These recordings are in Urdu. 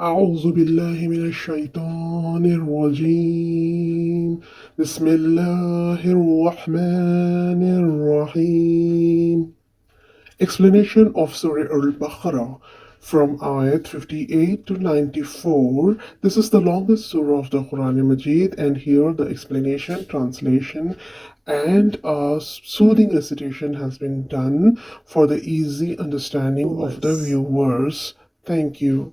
أعوذ بالله من الشيطان الرجيم. بسم الله الرحمن الرحيم. Explanation of Surah Al-Baqarah from ayat 58 to 94. This is the longest surah of the Quran Majid, and here the explanation, translation, and a soothing recitation has been done for the easy understanding of the viewers. Thank you.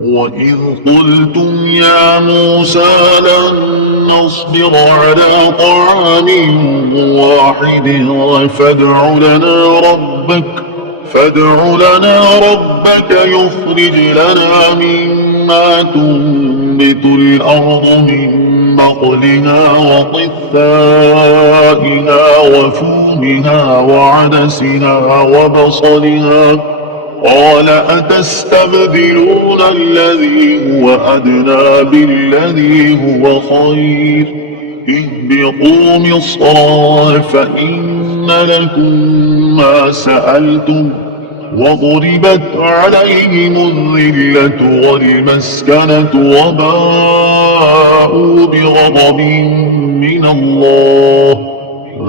وَإِذْ قُلْتُمْ يَا مُوسَى لَن نَّصْبِرَ عَلَىٰ طَعَامٍ وَاحِدٍ فادع لنا ربك يخرج لنا مما تنبت الأرض من بقلها وقثائها وفومها وعدسها وبصلها قال أتستبدلون الذي هو أدنى بالذي هو خير اهبطوا مصرا فإن لكم ما سألتم وضربت عليهم الذلة والمسكنة وباءوا بغضب من الله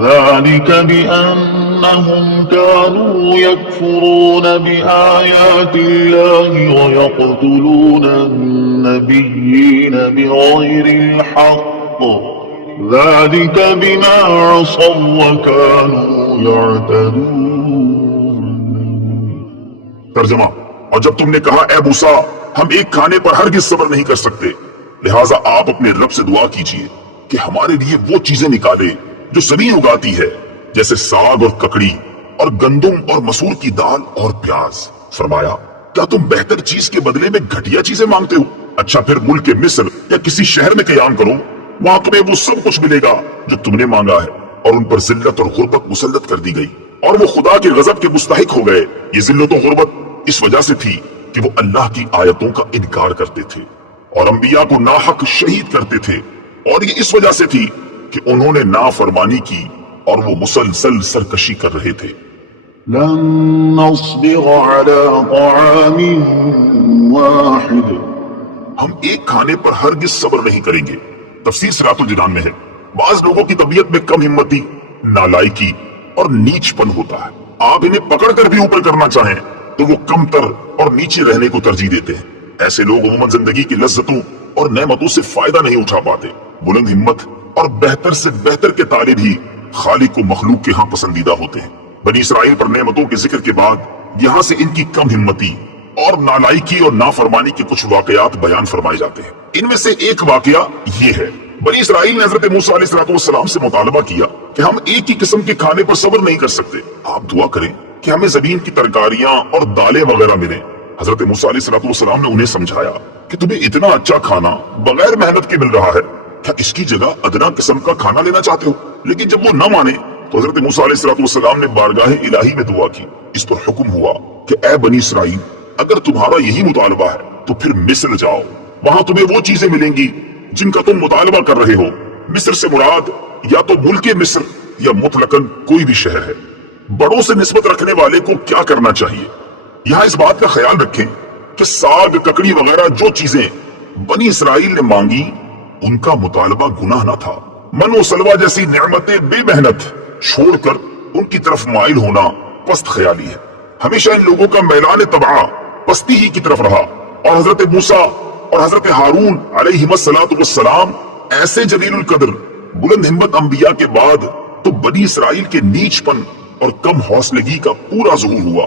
ذلك بأنهم كانوا يكفرون بآيات الله ويقتلون النبيين بغير الحق ذلك بما عصوا وكانوا يعتدون۔ ترجمہ: اور جب تم نے کہا اے موسیٰ ہم ایک کھانے پر ہرگز صبر نہیں کر سکتے، لہٰذا آپ اپنے رب سے دعا کیجئے کہ ہمارے لیے وہ چیزیں نکالے جو زمین اگاتی ہے، جیسے ساگ اور ککڑی اور گندم اور مسور کی دال اور پیاز۔ فرمایا کیا تم بہتر چیز کے بدلے میں گھٹیا چیزیں مانگتے ہو؟ اچھا پھر ملک مصر یا کسی شہر میں قیام کرو، وہاں تمہیں وہ سب کچھ ملے گا جو تم نے مانگا ہے۔ اور ان پر ذلت اور غربت مسلط کر دی گئی اور وہ خدا کے غضب کے مستحق ہو گئے۔ یہ ذلت و غربت اس وجہ سے تھی کہ وہ اللہ کی آیتوں کا انکار کرتے تھے اور انبیاء کو ناحق شہید کرتے تھے، اور یہ اس وجہ سے تھی کہ انہوں نے نافرمانی کی اور وہ مسلسل سرکشی کر رہے تھے۔ لن نصبر على طعام واحد، ہم ایک کھانے پر ہرگز صبر نہیں کریں گے۔ تفسیر صراط الجنان میں ہے، بعض لوگوں کی طبیعت میں کم ہمتی، نالائکی اور نیچ پن ہوتا ہے۔ آپ انہیں پکڑ کر بھی اوپر کرنا چاہیں تو وہ کم تر اور نیچے رہنے کو ترجیح دیتے ہیں۔ ایسے لوگ عموماً زندگی کی لذتوں اور نعمتوں سے فائدہ نہیں اٹھا پاتے۔ بلند ہمت اور بہتر سے بہتر کے طالب ہی خالق و مخلوق کے ہاں پسندیدہ ہوتے ہیں۔ بنی اسرائیل پر نعمتوں کے ذکر کے بعد یہاں سے ان کی کم ہمتی اور نالائکی اور نافرمانی کے کچھ واقعات بیان فرمائے جاتے ہیں۔ ان میں سے ایک واقعہ یہ ہے، بنی اسرائیل نے حضرت موسیٰ علیہ السلام سے مطالبہ کیا کہ ہم ایک ہی قسم کے کھانے پر صبر نہیں کر سکتے، آپ دعا کریں کہ ہمیں زمین کی ترکاریاں اور دالیں وغیرہ ملیں۔ حضرت موسیٰ علیہ السلام نے انہیں سمجھایا کہ تمہیں اتنا اچھا کھانا بغیر محنت کے مل رہا ہے، کیا اس کی جگہ ادنا قسم کا کھانا لینا چاہتے ہو؟ لیکن جب وہ نہ مانے تو حضرت موسیٰ علیہ السلام نے بارگاہ الہی میں دعا کی۔ اس پر حکم ہوا کہ اے بنی اسرائیل، اگر تمہارا یہی مطالبہ ہے تو پھر مصر جاؤ، وہاں تمہیں وہ چیزیں ملیں گی جن کا تم مطالبہ کر رہے ہو۔ مصر سے مراد یا تو ملک مصر یا مطلقاً کوئی بھی شہر ہے۔ بڑوں سے نسبت رکھنے والے کو کیا کرنا چاہیے؟ یہاں اس بات کا خیال رکھیں کہ ساگ، ککڑی وغیرہ جو چیزیں بنی اسرائیل نے مانگی ان کا مطالبہ گناہ نہ تھا۔ من و سلوہ جیسی نعمتیں بے محنت چھوڑ کر ان کی طرف مائل ہونا پست خیالی ہے۔ ہمیشہ ان لوگوں کا میلان طبع پستی ہی کی طرف رہا، اور حضرت موسیٰ اور حضرت ہارون علیہ السلام ایسے جلیل القدر بلند ہمت انبیاء کے بعد تو بنی اسرائیل کے نیچ پن اور کم حوصلگی کا پورا ظہور ہوا۔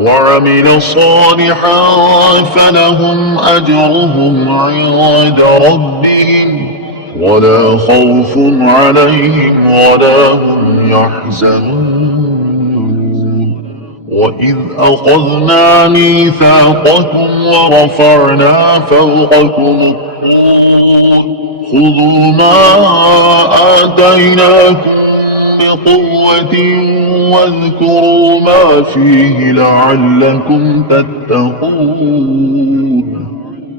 وعمل صالحا فلهم أجرهم عند ربهم ولا خوف عليهم ولا هم يحزنون وإذ أخذنا ميثاقكم ورفعنا فوقكم الطور خذوا ما آتيناكم بقوة واذكروا ما فيه لعلكم تتقون۔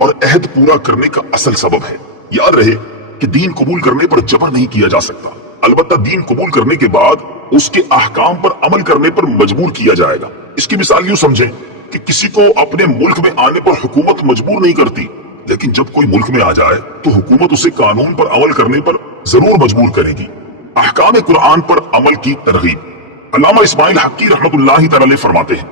اور عہد پورا کرنے کا اصل سبب ہے۔ یاد رہے کہ دین قبول کرنے پر جبر نہیں کیا جا سکتا، البتہ دین قبول کرنے کے بعد اس کے احکام پر عمل کرنے پر مجبور کیا جائے گا۔ اس کی مثال یوں سمجھیں کہ کسی کو اپنے ملک میں آنے پر حکومت مجبور نہیں کرتی، لیکن جب کوئی ملک میں آ جائے تو حکومت اسے قانون پر عمل کرنے پر ضرور مجبور کرے گی۔ احکام قرآن پر عمل کی ترغیب۔ علامہ اسماعیل حقی رحمۃ اللہ تعالی علیہ فرماتے ہیں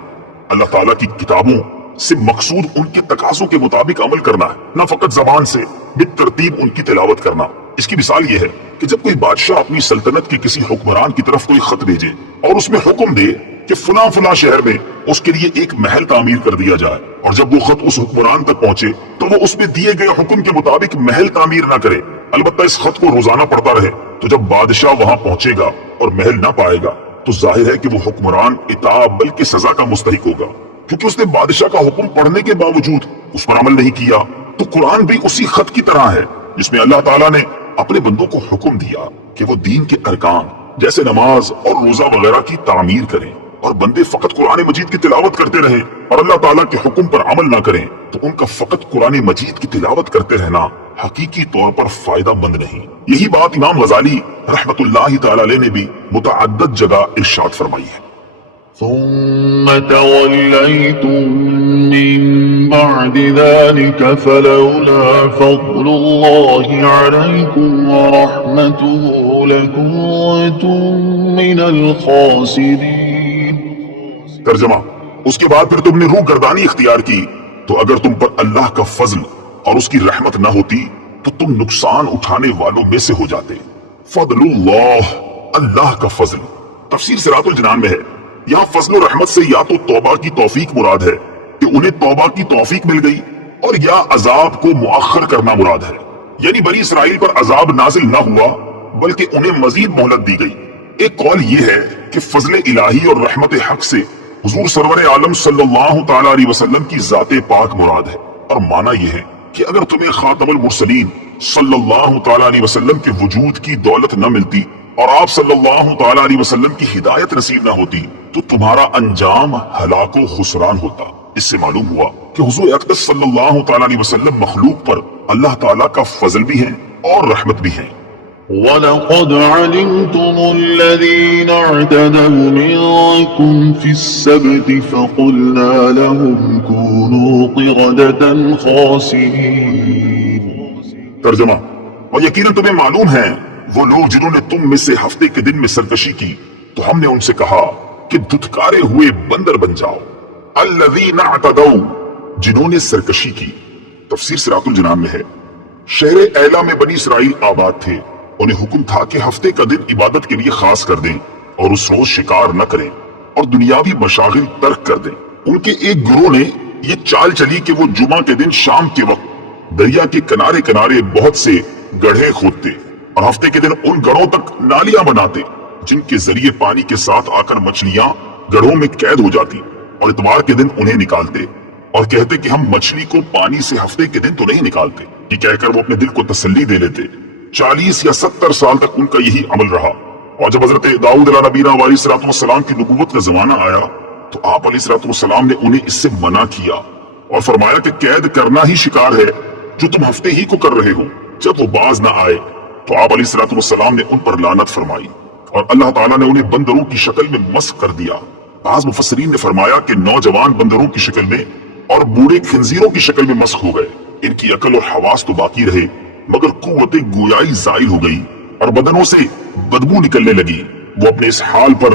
اللہ تعالیٰ کی کتابوں سے مقصود ان کے تقاضوں کے مطابق عمل کرنا ہے، نہ فقط زبان سے بالترتیب ان کی تلاوت کرنا۔ اس کی مثال یہ ہے کہ جب کوئی بادشاہ اپنی سلطنت کے کسی حکمران کی طرف کوئی خط بھیجے اور اس میں حکم دے کہ فلاں فلاں شہر میں اس کے لیے ایک محل تعمیر کر دیا جائے، اور جب وہ خط اس حکمران تک پہنچے تو وہ اس میں دیے گئے حکم کے مطابق محل تعمیر نہ کرے، البتہ اس خط کو روزانہ پڑھتا رہے، تو جب بادشاہ وہاں پہنچے گا اور محل نہ پائے گا تو ظاہر ہے کہ وہ حکمران عتاب بلکہ سزا کا مستحق ہوگا، کیونکہ اس نے بادشاہ کا حکم پڑھنے کے باوجود اس پر عمل نہیں کیا۔ تو قرآن بھی اسی خط کی طرح ہے جس میں اللہ تعالیٰ نے اپنے بندوں کو حکم دیا کہ وہ دین کے ارکان جیسے نماز اور روزہ وغیرہ کی تعمیر کریں، اور بندے فقط قرآن مجید کی تلاوت کرتے رہیں اور اللہ تعالیٰ کے حکم پر عمل نہ کریں تو ان کا فقط قرآن مجید کی تلاوت کرتے رہنا حقیقی طور پر فائدہ مند نہیں۔ یہی بات امام غزالی رحمت اللہ تعالی علیہ نے بھی متعدد جگہ ارشاد فرمائی ہے۔ ثم توليتم من بعد ذلك فلولا فضل الله عليكم ورحمته لكنتم من الخاسرين۔ ترجمہ، اس کے بعد پھر تم نے روح گردانی اختیار کی تو اگر تم پر اللہ کا فضل اور اس کی رحمت نہ ہوتی تو تم نقصان اٹھانے والوں میں سے ہو جاتے۔ فضل اللہ، اللہ کا فضل، تفسیر صراط الجنان میں ہے۔ یہاں فضل و رحمت سے یا تو توبہ کی توفیق مراد ہے کہ انہیں توبہ کی توفیق مل گئی، اور یا عذاب کو مؤخر کرنا مراد ہے، یعنی بنی اسرائیل پر عذاب نازل نہ ہوا بلکہ انہیں مزید مہلت دی گئی۔ ایک قول یہ ہے کہ فضل الہی اور رحمت حق سے حضور سرور عالم صلی اللہ تعالی علیہ وسلم کی ذات پاک مراد ہے، اور معنی یہ ہے کہ اگر تمہیں خاتم المرسلین صلی اللہ تعالی علیہ وسلم کے وجود کی دولت نہ ملتی اور آپ صلی اللہ تعالی علیہ وسلم کی ہدایت نصیب نہ ہوتی تو تمہارا انجام ہلاک و خسران ہوتا۔ اس سے معلوم ہوا کہ حضور اقدس صلی اللہ تعالی علیہ وسلم مخلوق پر اللہ تعالیٰ کا فضل بھی ہے اور رحمت بھی ہے۔ وَلَقَدْ عَلِمْتُمُ الَّذِينَ اعْتَدَوْا مِنكُمْ فِي السَّبْتِ فَقُلْنَا لَهُمْ كُونُوا قِرَدَةً خَاسِئِينَ۔ ترجمہ، اور یقیناً تمہیں معلوم ہے وہ لوگ جنہوں نے تم میں سے ہفتے کے دن میں سرکشی کی تو ہم نے ان سے کہا کہ دھتکارے ہوئے بندر بن جاؤ۔ الذین اعتدوا، جنہوں نے سرکشی کی، تفسیر صراط الجنان میں ہے۔ شہر ایلا میں بنی اسرائیل آباد تھے، انہیں حکم تھا کہ ہفتے کا دن عبادت کے لیے خاص کر دیں اور اس روز شکار نہ کریں اور دنیاوی مشاغل ترک کر دیں۔ ان کے ایک گروہ نے یہ چال چلی کہ وہ جمعہ کے دن شام کے وقت دریا کے کنارے کنارے بہت سے گڑھے کھودتے اور ہفتے کے دن ان گڑھوں تک نالیاں بناتے جن کے ذریعے پانی کے ساتھ آ کر مچھلیاں گڑھوں میں قید ہو جاتی، اور اتوار کے دن انہیں نکالتے اور کہتے کہ ہم مچھلی کو پانی سے ہفتے کے دن تو نہیں نکالتے۔ یہ کہہ کر وہ اپنے دل کو تسلی دے لیتے۔ 40 یا 70 سال تک ان کا یہی عمل رہا، اور جب حضرت داؤد علیہ نبینا علیہ الصلوۃ والسلام کی نبوت کا زمانہ آیا تو آپ علیہ الصلوۃ والسلام نے انہیں اس سے منع کیا اور فرمایا کہ قید کرنا ہی شکار ہے جو تم ہفتے ہی کو کر رہے ہو۔ جب وہ باز نہ آئے تو آپ علیہ الصلوۃ والسلام نے ان پر لعنت فرمائی اور اللہ تعالیٰ نے انہیں بندروں کی شکل میں مسخ کر دیا۔ بعض مفسرین نے فرمایا کہ نوجوان بندروں کی شکل میں اور بوڑھے خنزیروں کی شکل میں مسخ ہو گئے۔ ان کی عقل اور حواس تو باقی رہے مگر قوت گویائی زائل ہو گئی اور بدنوں سے بدبو نکلنے لگی۔ وہ اپنے اس حال پر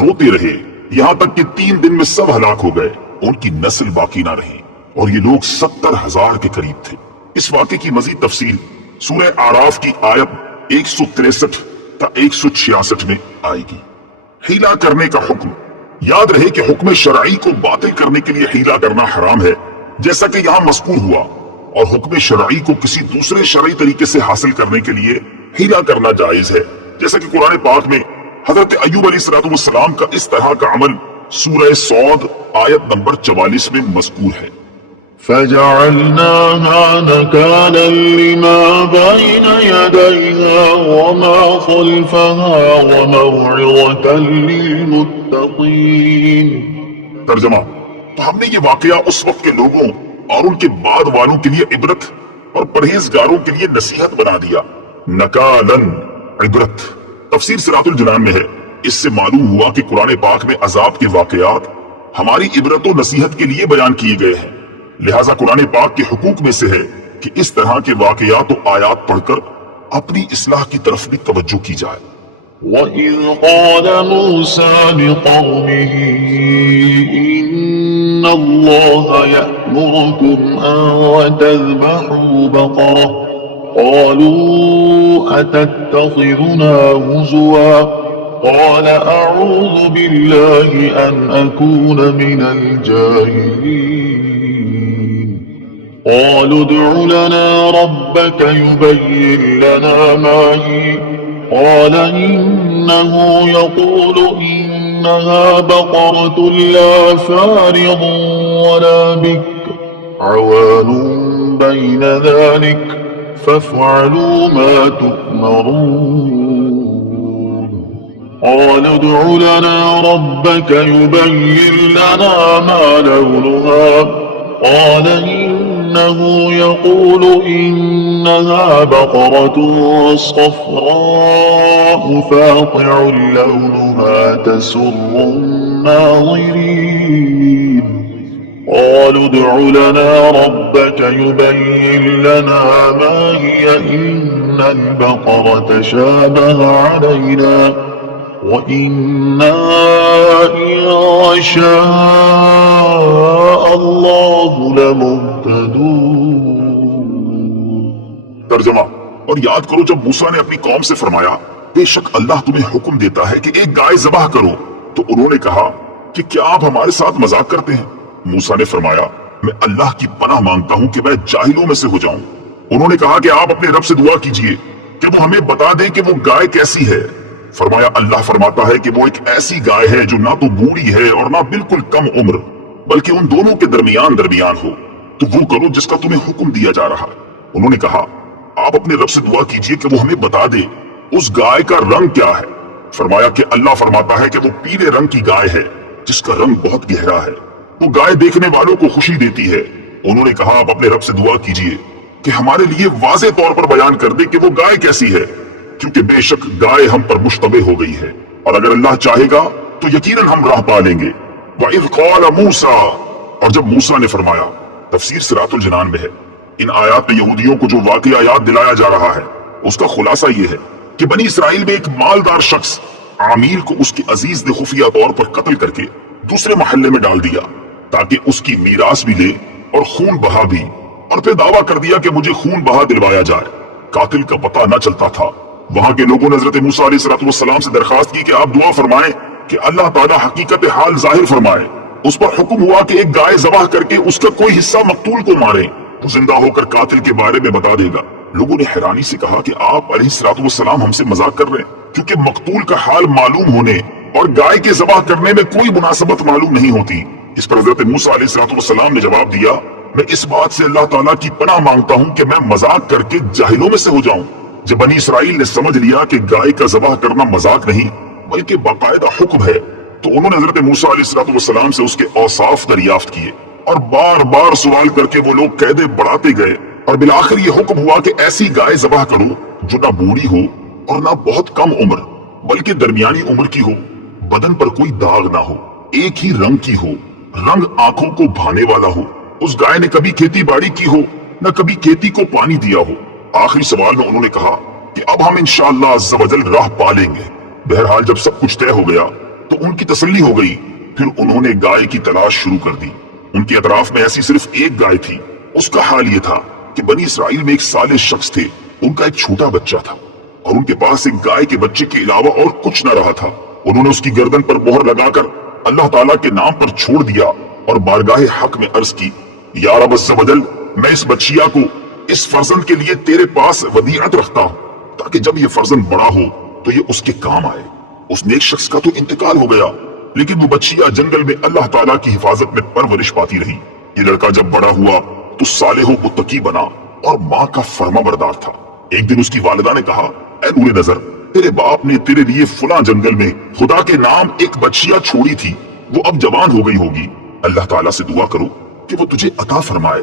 روتے رہے یہاں تک کہ 3 دن میں سب ہلاک ہو گئے، ان کی نسل باقی نہ رہی، اور یہ لوگ 70,000 کے قریب تھے۔ اس واقعے کی مزید تفصیل سورہ اعراف کی آیت 163 تا 166 میں آئے گی۔ حیلہ کرنے کا حکم۔ یاد رہے کہ حکم شرعی کو باطل کرنے کے لیے حیلہ کرنا حرام ہے، جیسا کہ یہاں مذکور ہوا، اور حکم شرعی کو کسی دوسرے شرعی طریقے سے حاصل کرنے کے لیے حیلہ کرنا جائز ہے، جیسا کہ قرآن پاک میں حضرت ایوب علیہ السلام کا اس طرح کا عمل سورہ صاد آیت نمبر 44 میں مذکور ہے۔ فجعلناها نكالا لما بين يديها وما خلفها وموعظة للمتقين۔ ترجمہ، تو ہم نے یہ واقعہ اس وقت کے لوگوں اور ان کے بعد والوں کے لیے عبرت اور پرہیزگاروں کے لیے نصیحت بنا دیا۔ نکالن عبرت تفسیر صراط الجنان میں ہے۔ اس سے معلوم ہوا کہ قرآن پاک میں عذاب کے واقعات ہماری عبرت و نصیحت کے لیے بیان کیے گئے ہیں، لہٰذا قرآن پاک کے حقوق میں سے ہے کہ اس طرح کے واقعات و آیات پڑھ کر اپنی اصلاح کی طرف بھی توجہ کی جائے۔ وَإِذْ قَالَ مُوسَى لِقَوْمِهِ إِنَّ اللَّهَ يَأْمُرُكُمْ أَن تَذْبَحُوا بَقَرَةً قَالُوا أَتَتَّخِذُنَا هُزُوًا قال أعوذ بالله أن أكون من الجاهلين قالوا ادع لنا ربك يبين لنا ما هي قال إنه يقول إنها بقرة لا فارض ولا بكر عوان بين ذلك فافعلوا ما تؤمرون قال ادع لنا ربك يبين لنا ما لونها قال إنه يقول إنها بقرة صفراء فاقع لونها تسر الناظرين قالوا ادع لنا ربك يبين لنا ما هي إن البقرة شابه علينا وَإِنَّا إِن شَاءَ اللَّهُ لَمُهْتَدُونَ۔ ترجمہ اور یاد کرو جب موسیٰ نے اپنی قوم سے فرمایا بے شک اللہ تمہیں حکم دیتا ہے کہ ایک گائے ذبح کرو، تو انہوں نے کہا کہ کیا آپ ہمارے ساتھ مذاق کرتے ہیں؟ موسیٰ نے فرمایا میں اللہ کی پناہ مانگتا ہوں کہ میں جاہلوں میں سے ہو جاؤں۔ انہوں نے کہا کہ آپ اپنے رب سے دعا کیجئے کہ وہ ہمیں بتا دے کہ وہ گائے کیسی ہے۔ فرمایا اللہ فرماتا ہے کہ وہ ایک ایسی گائے ہے جو نہ تو بوڑھی ہے اور نہ بالکل کم عمر، بلکہ ان دونوں کے درمیان ہو، تو وہ کرو جس کا تمہیں حکم دیا جا رہا ہے۔ انہوں نے کہا آپ اپنے رب سے دعا کیجئے کہ وہ ہمیں بتا دے اس گائے کا رنگ کیا ہے۔ فرمایا کہ اللہ فرماتا ہے کہ وہ پیلے رنگ کی گائے ہے جس کا رنگ بہت گہرا ہے، وہ گائے دیکھنے والوں کو خوشی دیتی ہے۔ انہوں نے کہا آپ اپنے رب سے دعا کیجئے کہ ہمارے لیے واضح طور پر بیان کر دے کہ وہ گائے کیسی ہے، کیونکہ بے شک گائے ہم پر مشتبہ ہو گئی ہے، اور اگر اللہ چاہے گا تو یقیناً ہم راہ پا لیں گے۔ وَإِذْ قَالَ مُوسَى اور جب موسیٰ نے فرمایا، تفسیر صراط الجنان میں ہے۔ ان آیات میں یہودیوں کو جو واقعہ یاد دلایا جا رہا ہے اس کا خلاصہ یہ ہے کہ بنی اسرائیل میں ایک مالدار شخص عامیل کو اس کے عزیز نے خفیہ طور پر قتل کر کے دوسرے محلے میں ڈال دیا تاکہ اس کی میراث بھی لے اور خون بہا بھی، اور پھر دعویٰ کر دیا کہ مجھے خون بہا دلوایا جائے۔ قاتل کا پتہ نہ چلتا تھا۔ وہاں کے لوگوں نے حضرت موسیٰ علیہ السلام سے درخواست کی کہ آپ دعا فرمائیں کہ اللہ تعالیٰ حقیقت حال ظاہر فرمائے۔ اس پر حکم ہوا کہ ایک گائے ذبح کر کے اس کا کوئی حصہ مقتول کو مارے، وہ زندہ ہو کر قاتل کے بارے میں بتا دے گا۔ لوگوں نے حیرانی سے کہا کہ آپ علیہ السلام ہم سے مذاق کر رہے ہیں، کیونکہ مقتول کا حال معلوم ہونے اور گائے کے ذبح کرنے میں کوئی مناسبت معلوم نہیں ہوتی۔ اس پر حضرت موسیٰ علیہ السلام نے جواب دیا میں اس بات سے اللہ تعالیٰ کی پناہ مانگتا ہوں کہ میں مذاق کر کے جاہلوں میں سے ہو جاؤں۔ جب بنی اسرائیل نے سمجھ لیا کہ گائے کا ذبح کرنا مذاق نہیں بلکہ باقاعدہ حکم ہے، تو انہوں نے حضرت موسیٰ علیہ السلام سے اس کے اوصاف دریافت کیے، اور بار بار سوال کر کے وہ لوگ قیدیں بڑھاتے گئے، اور بالآخر یہ حکم ہوا کہ ایسی گائے ذبح کرو جو نہ بوڑھی ہو اور نہ بہت کم عمر بلکہ درمیانی عمر کی ہو، بدن پر کوئی داغ نہ ہو، ایک ہی رنگ کی ہو، رنگ آنکھوں کو بھانے والا ہو، اس گائے نے کبھی کھیتی باڑی کی ہو نہ کبھی کھیتی کو پانی دیا ہو۔ آخری سوال میں انہوں نے کہا کہ اب ہم انشاءاللہ عز و جل راہ پا لیں گے۔ بہرحال جب سب کچھ طے ہو گیا تو ان کی تسلی ہو گئی، پھر انہوں نے گائے کی تلاش شروع کر دی۔ ان کے اطراف میں ایسی صرف ایک گائے تھی۔ اس کا حال یہ تھا کہ بنی اسرائیل میں ایک صالح شخص تھے، ان کا ایک چھوٹا بچہ تھا، اور ان کے پاس ایک گائے کے بچے کے علاوہ اور کچھ نہ رہا تھا۔ انہوں نے اس کی گردن پر مہر لگا کر اللہ تعالیٰ کے نام پر چھوڑ دیا اور بارگاہ حق میں عرض کی یا رب عز و جل، میں اس بچیا کو اس فرزند کے لیے تیرے پاس ودیعت رکھتا ہوں تاکہ جب یہ فرزند بڑا ہو تو یہ اس کے کام آئے۔ اس نیک شخص کا تو انتقال ہو گیا، لیکن وہ بچیا جنگل میں اللہ تعالیٰ کی حفاظت میں پرورش پاتی رہی۔ یہ لڑکا جب بڑا ہوا تو صالح و متقی بنا اور ماں کا فرما بردار تھا۔ ایک دن اس کی والدہ نے کہا اے نور نظر، تیرے باپ نے تیرے لیے فلاں جنگل میں خدا کے نام ایک بچیا چھوڑی تھی، وہ اب جوان ہو گئی ہوگی، اللہ تعالیٰ سے دعا کرو کہ وہ تجھے عطا فرمائے۔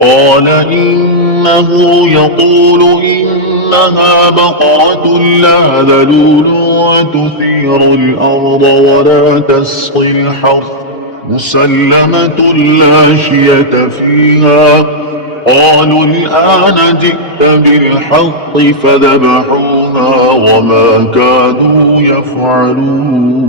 قال إنه يقول إنها بقرة لا ذلول وتثير الأرض ولا تسقي الحرث مسلمة لا شية فيها قالوا الآن جئت بالحق فذبحوها وما كادوا يفعلون.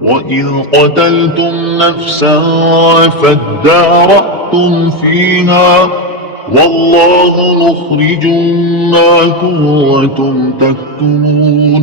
وَإِذْ قَتَلْتُمْ نَفْسًا فَادَّارَأْتُمْ فِيهَا وَاللَّهُ مُخْرِجٌ مَا كُنتُمْ تَكْتُمُونَ.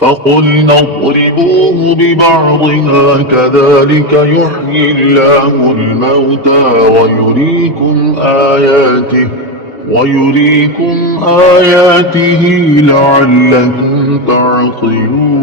فَقُلْنَا اضْرِبُوهُ بِبَعْضِهَا كَذَلِكَ يُحْيِي اللَّهُ الْمَوْتَى وَيُرِيكُمْ آيَاتِهِ لَعَلَّكُمْ تَعْقِلُونَ.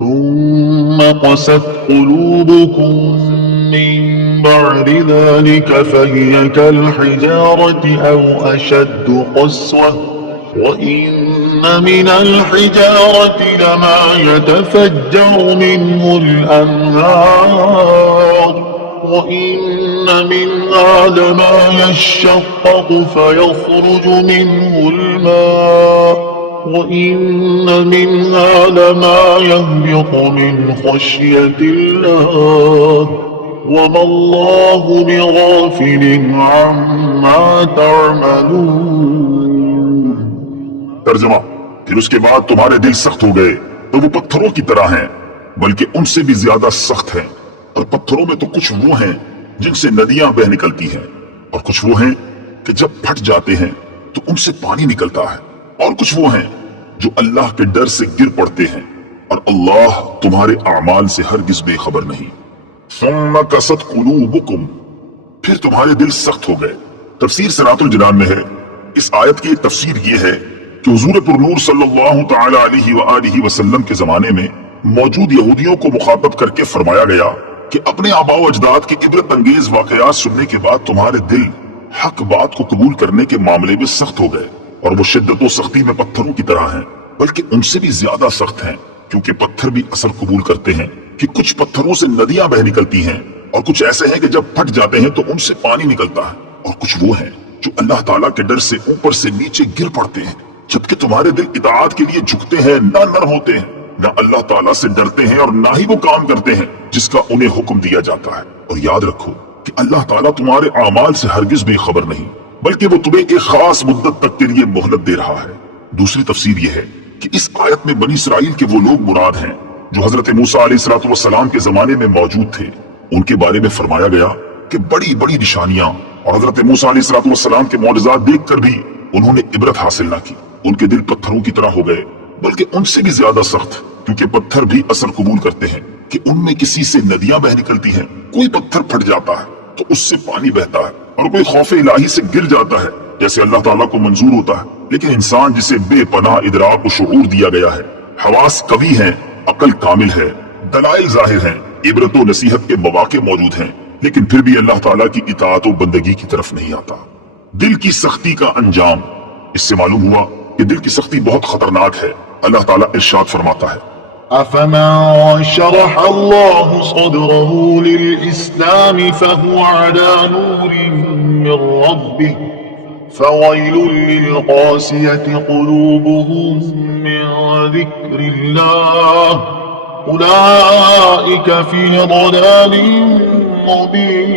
ثم قست قلوبكم من بعد ذلك فهي كالحجارة أو أشد قسوة وإن من الحجارة لما يتفجر منه الأنهار وإن منها لما يشقق فيخرج منه الماء وإن منها لما يهبط من خشية الله وما الله بغافل عما تعملون۔ ترجمہ، پھر اس کے بعد تمہارے دل سخت ہو گئے تو وہ پتھروں کی طرح ہیں، بلکہ ان سے بھی زیادہ سخت ہیں، اور پتھروں میں تو کچھ وہ ہیں جن سے ندیاں بہ نکلتی ہیں، اور کچھ وہ ہیں کہ جب پھٹ جاتے ہیں تو ان سے پانی نکلتا ہے، اور کچھ وہ ہیں جو اللہ کے ڈر سے گر پڑتے ہیں، اور اللہ تمہارے اعمال سے ہرگز بے خبر نہیں۔ ثم قست قلوبکم، پھر تمہارے دل سخت ہو گئے۔ تفسیر صراط الجنان میں ہے، اس آیت کی ایک تفسیر یہ ہے کہ حضور پرنور صلی اللہ تعالی علیہ وآلہ وسلم کے زمانے میں موجود یہودیوں کو مخاطب کر کے فرمایا گیا کہ اپنے آباء و اجداد کے عبرت انگیز واقعات سننے کے بعد تمہارے دل حق بات کو قبول کرنے کے معاملے میں سخت ہو گئے، اور وہ شدت و سختی میں پتھروں کی طرح ہیں، بلکہ ان سے بھی زیادہ سخت ہیں، کیونکہ پتھر بھی اثر قبول کرتے ہیں کہ کچھ پتھروں سے ندیاں بہ نکلتی ہیں، اور کچھ ایسے ہیں کہ جب پھٹ جاتے ہیں تو ان سے پانی نکلتا ہے، اور کچھ وہ ہیں جو اللہ تعالیٰ کے ڈر سے اوپر سے نیچے گر پڑتے ہیں، جبکہ تمہارے دل اطاعت کے لیے جھکتے ہیں، نہ نرم ہوتے ہیں، نہ اللہ تعالیٰ سے ڈرتے ہیں، اور نہ ہی وہ کام کرتے ہیں جس کا انہیں حکم دیا جاتا ہے۔ اور یاد رکھو کہ اللہ تعالیٰ تمہارے اعمال سے ہرگز بے خبر نہیں، بلکہ وہ تمہیں ایک خاص مدت تک کے لیے مہلت دے رہا ہے۔ دوسری تفسیر یہ ہے کہ اس آیت میں بنی اسرائیل کے وہ لوگ مراد ہیں جو حضرت موسیٰ علیہ السلام کے زمانے میں موجود تھے۔ ان کے بارے میں فرمایا گیا کہ بڑی بڑی نشانیاں اور حضرت موسیٰ علیہ السلام کے معجزات دیکھ کر بھی انہوں نے عبرت حاصل نہ کی۔ ان کے دل پتھروں کی طرح ہو گئے، بلکہ ان سے بھی زیادہ سخت، کیونکہ پتھر بھی اثر قبول کرتے ہیں کہ ان میں کسی سے ندیاں بہ نکلتی ہیں۔ کوئی پتھر پھٹ جاتا ہے تو اس سے پانی بہتا ہے، اور کوئی خوف الہی سے گر جاتا ہے جیسے اللہ تعالیٰ کو منظور ہوتا ہے۔ لیکن انسان جسے بے پناہ ادراک و شعور دیا گیا ہے، حواس قوی ہیں، عقل کامل ہے، دلائل ظاہر ہیں، عبرت و نصیحت کے مواقع موجود ہیں، لیکن پھر بھی اللہ تعالیٰ کی اطاعت و بندگی کی طرف نہیں آتا۔ دل کی سختی کا انجام، اس سے معلوم ہوا کہ دل کی سختی بہت خطرناک ہے۔ اللہ تعالیٰ ارشاد فرماتا ہے، أفمن شرح الله صدره للإسلام فهو على نور من ربه فويل للقاسية قلوبهم من ذكر الله أولئك في ضلال مبين۔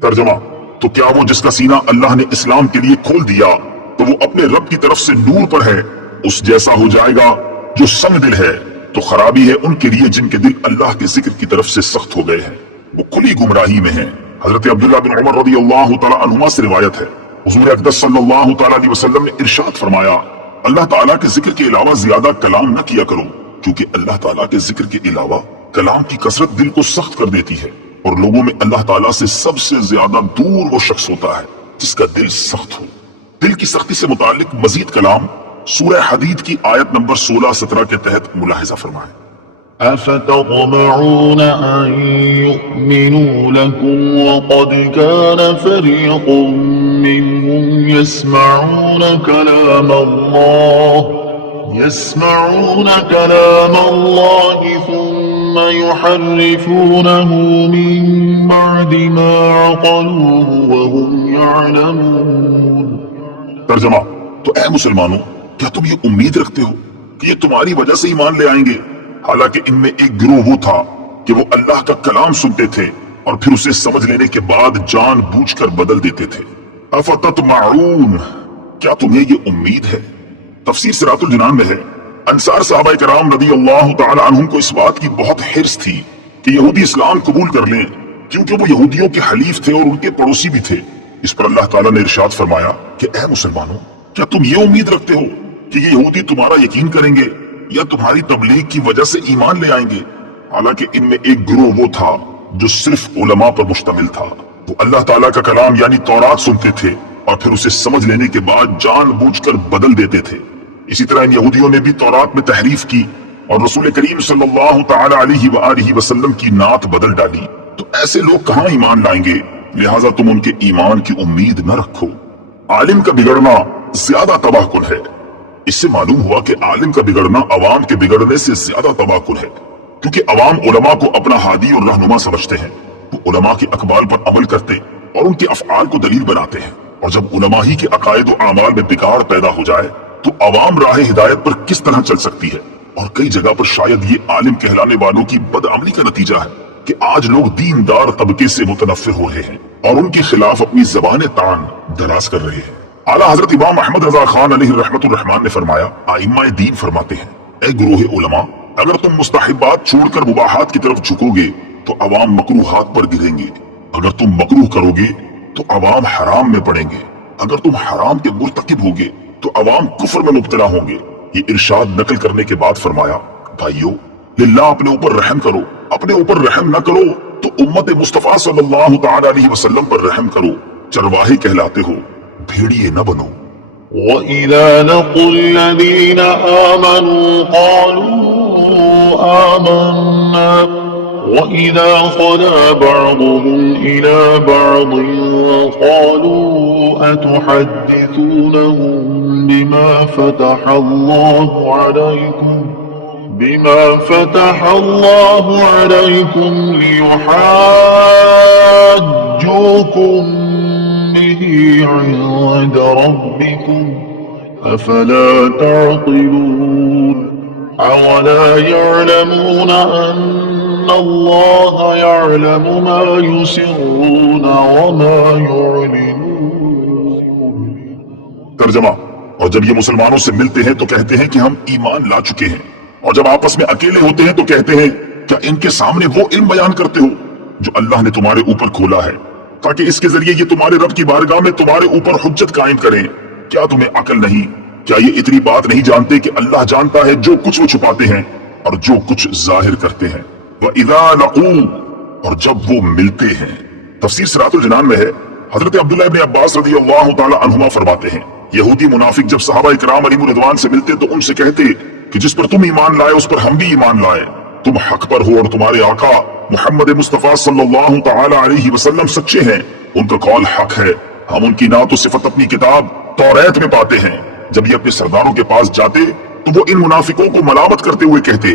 ترجمہ، تو کیا وہ جس کا سینہ اللہ نے اسلام کے لیے کھول دیا تو وہ اپنے رب کی طرف سے نور پر ہے، اس جیسا ہو جائے گا جو سنگ دل ہے؟ تو خرابی ہے ان کے لیے جن کے دل اللہ کے ذکر کی طرف سے سخت ہو گئے ہیں، وہ کھلی گمراہی میں ہیں۔ حضرت عبداللہ بن عمر رضی اللہ تعالیٰ عنہما سے روایت ہے، حضور اقدس صلی اللہ تعالیٰ علیہ وسلم نے ارشاد فرمایا، اللہ تعالیٰ کے ذکر کے علاوہ زیادہ کلام نہ کیا کرو، کیونکہ اللہ تعالیٰ کے ذکر کے علاوہ کلام کی کثرت دل کو سخت کر دیتی ہے، اور لوگوں میں اللہ تعالیٰ سے سب سے زیادہ دور وہ شخص ہوتا ہے جس کا دل سخت ہو۔ دل کی سختی سے متعلق مزید کلام سورہ حدید کی آیت نمبر 16-17 کے تحت ملاحظہ فرمائیں۔ أفتطمعون أن يؤمنوا لكم وقد كان فريق منهم يسمعون كلام الله ثم يحرفونه من بعد ما عقلوه وهم يعلمون۔ ترجمہ، تو اے مسلمانوں، کیا تم یہ امید رکھتے ہو کہ یہ تمہاری وجہ سے ایمان لے آئیں گے؟ حالانکہ ان میں ایک گروہ وہ تھا کہ وہ اللہ کا کلام سنتے تھے اور پھر اسے سمجھ لینے کے بعد جان بوجھ کر بدل دیتے تھے۔ افتطمعون، کیا تمہیں یہ امید ہے؟ تفسیر صراط الجنان میں ہے انصار صحابہ کرام رضی اللہ تعالی عنہم کو اس بات کی بہت حرص تھی کہ یہودی اسلام قبول کر لیں، کیونکہ وہ یہودیوں کے حلیف تھے اور ان کے پڑوسی بھی تھے۔ اس پر اللہ تعالیٰ نے ارشاد فرمایا کہ اے مسلمانوں، کیا تم یہ امید رکھتے ہو کہ یہ یہودی تمہارا یقین کریں گے یا تمہاری تبلیغ کی وجہ سے ایمان لے آئیں گے؟ حالانکہ ان میں ایک گروہ وہ تھا جو صرف علماء پر مشتمل تھا۔ وہ اللہ تعالیٰ کا کلام یعنی تورات سنتے تھے اور پھر اسے سمجھ لینے کے بعد جان بوجھ کر بدل دیتے تھے۔ اسی طرح ان یہودیوں نے بھی تورات میں تحریف کی اور رسول کریم صلی اللہ تعالی علیہ وآلہ وسلم کی نعت بدل ڈالی۔ تو ایسے لوگ کہاں ایمان لائیں گے؟ لہٰذا تم ان کے ایمان کی امید نہ رکھو۔ عالم کا بگڑنا زیادہ تباہ کن ہے۔ اس سے معلوم ہوا کہ عالم کا بگڑنا عوام کے بگڑنے سے زیادہ تباہ کن ہے، کیونکہ عوام علماء کو اپنا ہادی اور رہنما سمجھتے ہیں۔ وہ علماء کے اقوال پر عمل کرتے اور ان کے افعال کو دلیل بناتے ہیں، اور جب علماء ہی کے عقائد و اعمال میں بگاڑ پیدا ہو جائے تو عوام راہ ہدایت پر کس طرح چل سکتی ہے؟ اور کئی جگہ پر شاید یہ عالم کہلانے والوں کی بدعملی کا نتیجہ ہے کہ آج لوگ دیندار طبقے سے متنفر ہو رہے ہیں اور ان کے خلاف اپنی زبان تان دراز کر رہے ہیں۔ اعلیٰ حضرت امام احمد رضا خان علیہ رحمت الرحمن نے فرمایا، ائمہ دین فرماتے ہیں، اے گروہ علماء، اگر تم مستحبات چھوڑ کر مباحات کی طرف جھکو گے تو عوام مکروہات پر گریں گے، اگر تم مکروہ کرو گے تو عوام حرام میں پڑیں گے، اگر تم حرام کے مرتکب ہوگے تو عوام کفر میں مبتلا ہوں گے۔ یہ ارشاد نقل کرنے کے بعد فرمایا، بھائیو، للہ اپنے اوپر رحم کرو، اپنے اوپر رحم نہ کرو تو امت مصطفیٰ صلی اللہ تعالی علیہ وسلم پر رحم کرو، چرواہے کہلاتے ہو، بھیڑیے نہ بنو۔ وَإِذَا لَقُوا الَّذِينَ آمَنُوا قَالُوا آمَنَّا وَإِذَا خَلَا بَعْضُهُمْ إِلَى بَعْضٍ قَالُوا أَتُحَدِّثُونَهُم بِمَا فَتَحَ اللَّهُ عَلَيْكُمْ لِيُحَاجُّوكُم بِهِ عِندَ رَبِّكُمْ أَفَلَا تَعْقِلُونَ أَوَلَا يَعْلَمُونَ أَنَّ اللَّهَ يَعْلَمُ مَا يُسِرُّونَ وَمَا يُعْلِنُونَ۔ ترجمہ، اور جب یہ مسلمانوں سے ملتے ہیں تو کہتے ہیں کہ ہم ایمان لا چکے ہیں، اور جب آپس میں اکیلے ہوتے ہیں تو کہتے ہیں کیا ان کے سامنے وہ علم بیان کرتے ہو جو اللہ نے تمہارے اوپر کھولا ہے تاکہ اس کے ذریعے یہ تمہارے رب کی بارگاہ میں تمہارے اوپر حجت قائم کریں؟ کیا تمہیں عقل نہیں؟ کیا یہ اتنی بات نہیں جانتے کہ اللہ جانتا ہے جو کچھ وہ چھپاتے ہیں اور جو کچھ ظاہر کرتے ہیں؟ وَإِذَا لَقُوا، اور جب وہ ملتے ہیں۔ تفسیر صراط الجنان میں ہے حضرت عبداللہ ابن عباس رضی اللہ تعالی عنہما فرماتے ہیں، یہودی منافق جب صحابہ اکرام علیہم رضوان سے ملتے تو ان سے کہتے کہ جس پر تم ایمان لائے اس پر ہم بھی ایمان لائے، تم حق پر ہو اور تمہارے آقا محمد مصطفیٰ صلی اللہ تعالی علیہ وسلم سچے ہیں، ان کا قول حق ہے، ہم ان کی نعت و صفت اپنی کتاب توریت میں پاتے ہیں۔ جب یہ اپنے سرداروں کے پاس جاتے تو وہ ان منافقوں کو ملامت کرتے ہوئے کہتے،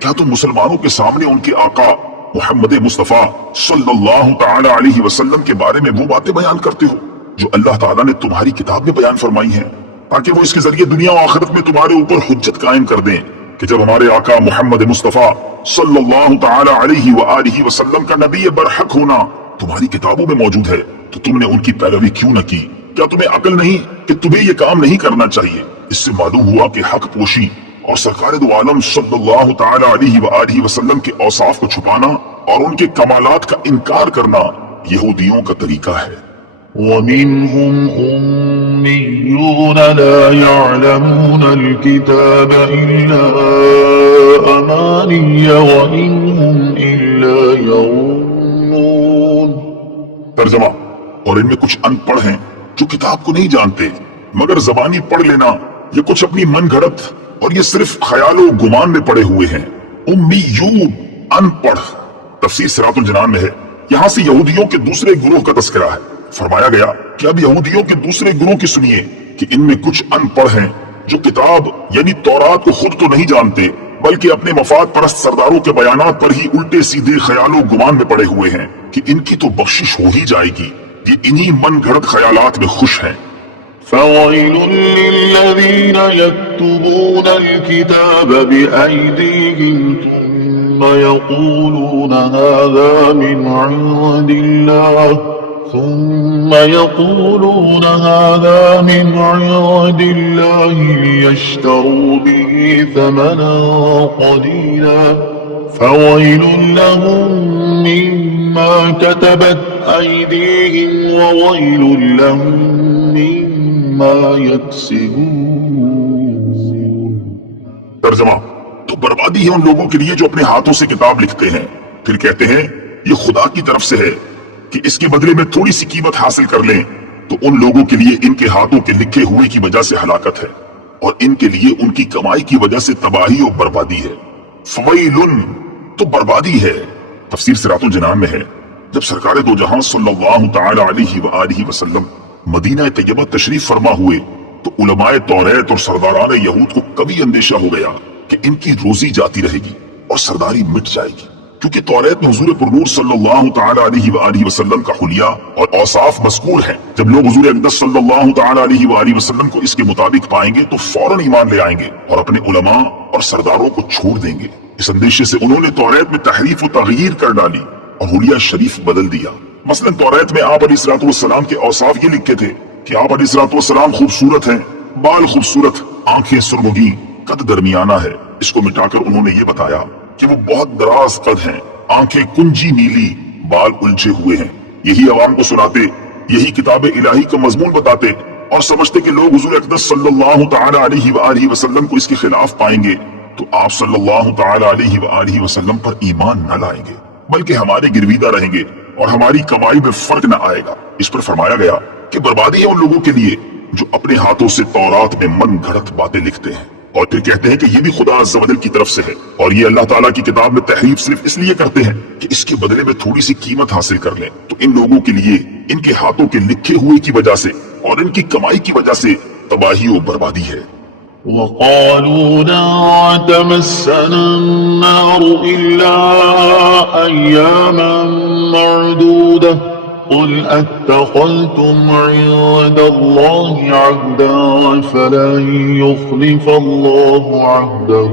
کیا تم مسلمانوں کے سامنے ان کے آقا محمد مصطفیٰ صلی اللہ تعالی علیہ وسلم کے بارے میں وہ باتیں بیان کرتے ہو جو اللہ تعالیٰ نے تمہاری کتاب میں بیان فرمائی ہیں، تاکہ وہ اس کے ذریعے دنیا و آخرت میں تمہارے اوپر حجت قائم کر دیں کہ جب ہمارے آقا محمد مصطفیٰ صلی اللہ تعالی علیہ وآلہ وسلم کا نبی برحق ہونا تمہاری کتابوں میں موجود ہے تو تم نے ان کی پیروی کیوں نہ کی؟ کیا تمہیں عقل نہیں کہ تمہیں یہ کام نہیں کرنا چاہیے؟ اس سے معلوم ہوا کہ حق پوشی اور سرکار دو عالم صلی اللہ تعالی علیہ وآلہ وسلم کے اوصاف کو چھپانا اور ان کے کمالات کا انکار کرنا یہودیوں کا طریقہ ہے۔ وَمِنْهُمْ أُمِّيُّونَ لَا يَعْلَمُونَ الْكِتَابَ إِلَّا أَمَانِيَّ وَإِنْهُمْ إِلَّا يَظُنُّونَ۔ ترجمہ، اور ان میں کچھ ان پڑھ ہیں جو کتاب کو نہیں جانتے مگر زبانی پڑھ لینا، یہ کچھ اپنی من گھڑت اور یہ صرف خیال و گمان میں پڑے ہوئے ہیں۔ امیون، ان پڑھ۔ تفسیر صراط الجنان میں ہے، یہاں سے یہودیوں کے دوسرے گروہ کا تذکرہ ہے۔ فرمایا گیا کہ اب یہودیوں کے دوسرے گروہ کی سنیے کہ ان میں کچھ ان پڑھ ہیں جو کتاب یعنی تورات کو خود تو نہیں جانتے بلکہ اپنے مفاد پرست سرداروں کے بیانات پر ہی الٹے سیدھے خیال و گمان میں پڑے ہوئے ہیں کہ ان کی تو بخشش ہو ہی جائے گی، یہ انہی من گھڑت خیالات میں خوش ہیں۔ فَوَيْلٌ لِّلَّذِينَ يَكْتُبُونَ الْكِتَابَ بِأَيْدِيهِمْ ثُمَّ يقولون هذا من عند الله ليشتروا به ثمنا قليلا فويل لهم مما كتبت أيديهم وويل لهم مما يكسبون. ترجمہ: تو بربادی ہے ان لوگوں کے لیے جو اپنے ہاتھوں سے کتاب لکھتے ہیں پھر کہتے ہیں یہ خدا کی طرف سے ہے کہ اس کے بدلے میں تھوڑی سی قیمت حاصل کر لیں، تو ان لوگوں کے لیے ان کے ہاتھوں کے لکھے ہوئے کی وجہ سے ہلاکت ہے اور ان کے لیے ان کی کمائی کی وجہ سے تباہی اور بربادی ہے. فویل، تو بربادی ہے. تفسیر صراط الجنان میں ہے جب سرکار دو جہاں صلی اللہ تعالی علیہ وآلہ وسلم مدینہ طیبہ تشریف فرما ہوئے تو علماء توریت اور سرداران یہود کو کبھی اندیشہ ہو گیا کہ ان کی روزی جاتی رہے گی اور سرداری مٹ جائے گی، کیونکہ توریت میں حضور پرنور صلی اللہ تعالی علیہ وآلہ وسلم کا حلیہ اور اوصاف مذکور ہیں. جب لوگ حضور اقدس صلی اللہ تعالی علیہ وآلہ وسلم کو اس کے مطابق پائیں گے تو فوراً ایمان لے آئیں گے اور اپنے علماء اور سرداروں کو چھوڑ دیں گے. اس اندیشے سے انہوں نے توریت میں تحریف و تغییر کر ڈالی اور حلیہ شریف بدل دیا. مثلا توریت میں آپ علیہ الصلوۃ والسلام کے اوصاف یہ لکھے تھے کہ آپ علیہ الصلوۃ والسلام خوبصورت ہیں، بال خوبصورت، آنکھیں سرمگی، قد درمیانہ ہے. اس کو مٹا کر انہوں نے یہ بتایا کہ وہ بہت دراز قد ہیں، آنکھیں کنجی نیلی، بال الجھے ہوئے ہیں. یہی عوام کو سناتے، یہی کتاب الہی کا مضمون بتاتے اور سمجھتے کہ لوگ حضور اقدس صلی اللہ تعالی علیہ وآلہ وسلم کو اس کے خلاف پائیں گے تو آپ صلی اللہ تعالی علیہ وآلہ وسلم پر ایمان نہ لائیں گے بلکہ ہمارے گرویدہ رہیں گے اور ہماری کمائی میں فرق نہ آئے گا. اس پر فرمایا گیا کہ بربادی ہے ان لوگوں کے لیے جو اپنے ہاتھوں سے تورات میں من گھڑت باتیں لکھتے ہیں اور پھر کہتے ہیں کہ یہ بھی خدا عز و جل کی طرف سے ہے اور یہ اللہ تعالیٰ کی کتاب میں تحریف صرف اس لیے کرتے ہیں کہ اس کے بدلے میں تھوڑی سی قیمت حاصل کر لیں. تو ان لوگوں کے لیے ان کے ہاتھوں کے لکھے ہوئے کی وجہ سے اور ان کی کمائی کی وجہ سے تباہی و بربادی ہے. وقالوا لا تمسنا النار إلا أياما معدودة قل أتخذتم عند الله عهدا فلن يخلف الله عهده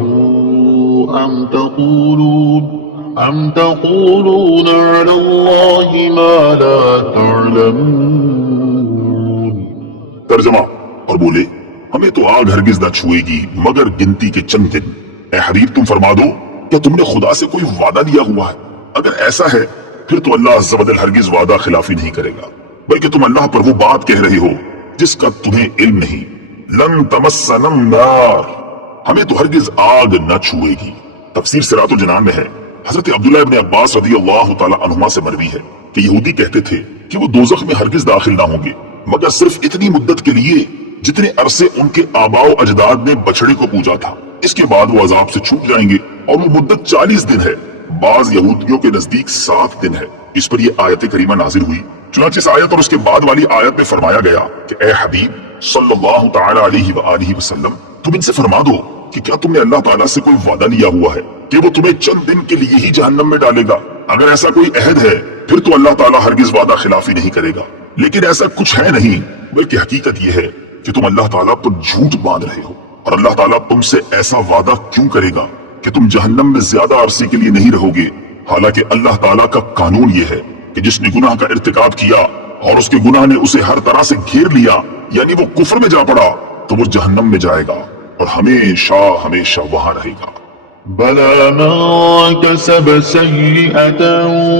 أم تقولون على الله ما لا تعلمون. ترجمہ: اور بولے ہمیں تو آگ ہرگز نہ چھوئے گی مگر گنتی کے چند دن. اے حبیب تم فرما دو کیا تم نے خدا سے کوئی وعدہ لیا ہوا ہے؟ اگر ایسا ہے پھر تو اللہ عز و جل ہرگز وعدہ خلافی نہیں کرے گا بلکہ تم اللہ پر وہ بات کہہ رہے ہو جس کا تمہیں علم نہیں. لن تمسنا النار، ہمیں تو ہرگز آگ نہ چھوئے گی. تفسیر صراط الجنان میں ہے حضرت عبداللہ ابن عباس رضی اللہ تعالی عنہما سے مروی ہے کہ یہودی کہتے تھے کہ وہ دوزخ میں ہرگز داخل نہ ہوں گے مگر صرف اتنی مدت کے لیے جتنے عرصے ان کے آباء و اجداد نے بچڑے کو پوجا تھا. اس کے بعد وہ عذاب سے چھوٹ جائیں گے اور وہ مدت 40 دن ہے. بعض یہودیوں کے نزدیک 7 دن ہے. اس پر یہ آیت کریمہ نازل ہوئی. چنانچہ اس آیت اور اس کے بعد والی آیت میں فرمایا گیا کہ اے حبیب صلی اللہ تعالی علیہ وآلہ وسلم تم ان سے فرما دو کہ کیا تم نے اللہ تعالیٰ سے کوئی وعدہ لیا ہوا ہے کہ وہ تمہیں چند دن کے لیے ہی جہنم میں ڈالے گا؟ اگر ایسا کوئی عہد ہے پھر تو اللہ تعالیٰ ہرگز وعدہ خلافی نہیں کرے گا، لیکن ایسا کچھ ہے نہیں بلکہ حقیقت یہ ہے کہ تم اللہ تعالیٰ پر جھوٹ باندھ رہے ہو. اور اللہ تعالیٰ تم سے ایسا وعدہ کیوں کرے گا کہ تم جہنم میں زیادہ عرصے کے لیے نہیں رہو گے، حالانکہ اللہ تعالیٰ کا قانون یہ ہے کہ جس نے گناہ کا ارتکاب کیا اور اس کے گناہ نے اسے ہر طرح سے گھیر لیا یعنی وہ کفر میں جا پڑا تو وہ جہنم میں جائے گا اور ہمیشہ ہمیشہ وہاں رہے گا. بلى من كسب سيئة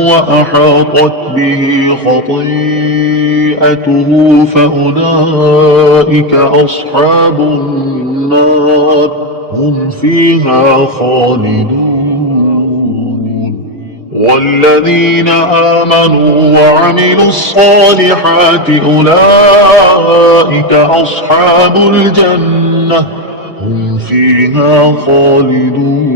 وأحاطت به خطيئته فأولئك أصحاب النار هم فيها خالدون. والذين آمنوا وعملوا الصالحات أولئك أصحاب الجنة هم فيها خالدون.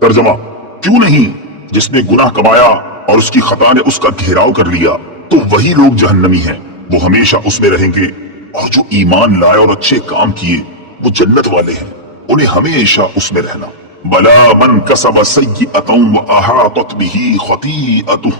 ترجمہ: کیوں نہیں جس نے گناہ کمایا اور اس کی خطا نے اس کا گھیراؤ کر لیا تو وہی لوگ جہنمی ہیں، وہ ہمیشہ اس میں رہیں گے، اور جو ایمان لائے اور اچھے کام کیے وہ جنت والے ہیں، انہیں ہمیشہ اس میں رہنا. بلا من کسب سیئۃ وأحاطت به خطیئتہ،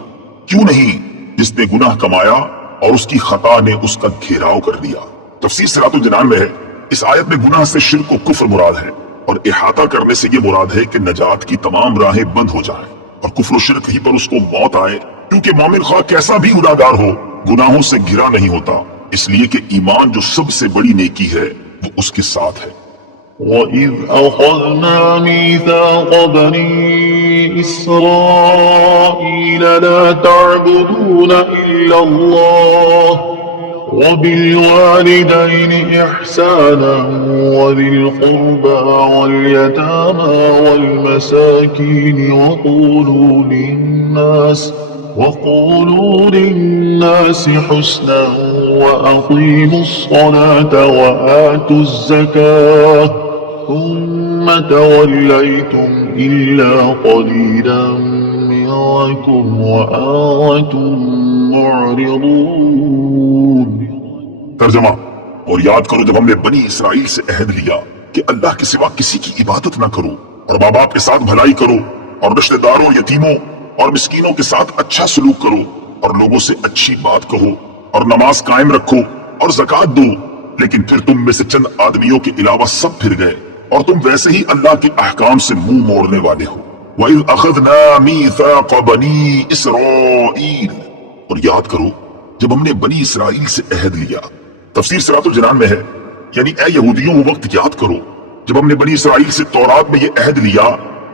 کیوں نہیں جس نے گناہ کمایا اور اس کی خطا نے اس کا گھیراؤ کر لیا. تفسیر صراط الجنان میں ہے اس آیت میں گناہ سے شرک و کفر مراد ہے اور احاطہ کرنے سے یہ مراد ہے کہ نجات کی تمام راہیں بند ہو جائیں اور کفر و شرک ہی پر اس کو موت آئے، کیونکہ مومن خواہ کیسا بھی گناہگار ہو گناہوں سے گھرا نہیں ہوتا، اس لیے کہ ایمان جو سب سے بڑی نیکی ہے وہ اس کے ساتھ ہے۔ وَإِذْ أَخَذْنَا مِيثَاقَ بَنِي إِسْرَائِيلَ لَا تَعْبُدُونَ إِلَّا اللَّهَ وَبِالْوَالِدَيْنِ إِحْسَانًا وَذِي الْقُرْبَى وَالْيَتَامَى وَالْمَسَاكِينِ وَقُولُوا لِلنَّاسِ حُسْنًا وَأَقِيمُوا الصَّلَاةَ وَآتُوا الزَّكَاةَ ثُمَّ تَوَلَّيْتُمْ إِلَّا قَلِيلًا مِنْكُمْ وَأَنْتُمْ مُعْرِضُونَ۔ ترجمہ: اور یاد کرو جب ہم نے بنی اسرائیل سے عہد لیا کہ اللہ کے سوا کسی کی عبادت نہ کرو اور ماں باپ کے ساتھ بھلائی کرو اور رشتہ داروں، یتیموں اور مسکینوں کے ساتھ اچھا سلوک کرو اور لوگوں سے اچھی بات کہو اور نماز قائم رکھو اور زکوٰۃ دو، لیکن پھر تم میں سے چند آدمیوں کے علاوہ سب پھر گئے اور تم ویسے ہی اللہ کے احکام سے منہ موڑنے والے ہو۔ وَإِذْ أَخَذْنَا مِيثَاقَ بَنِي إِسْرَائِيلَ، اور یاد کرو جب ہم نے بنی اسرائیل سے عہد لیا۔ تفسیر صراط الجنان میں ہے، یعنی اے یہودیوں وہ وقت یاد کرو جب ہم نے بنی اسرائیل سے تورات میں یہ عہد لیا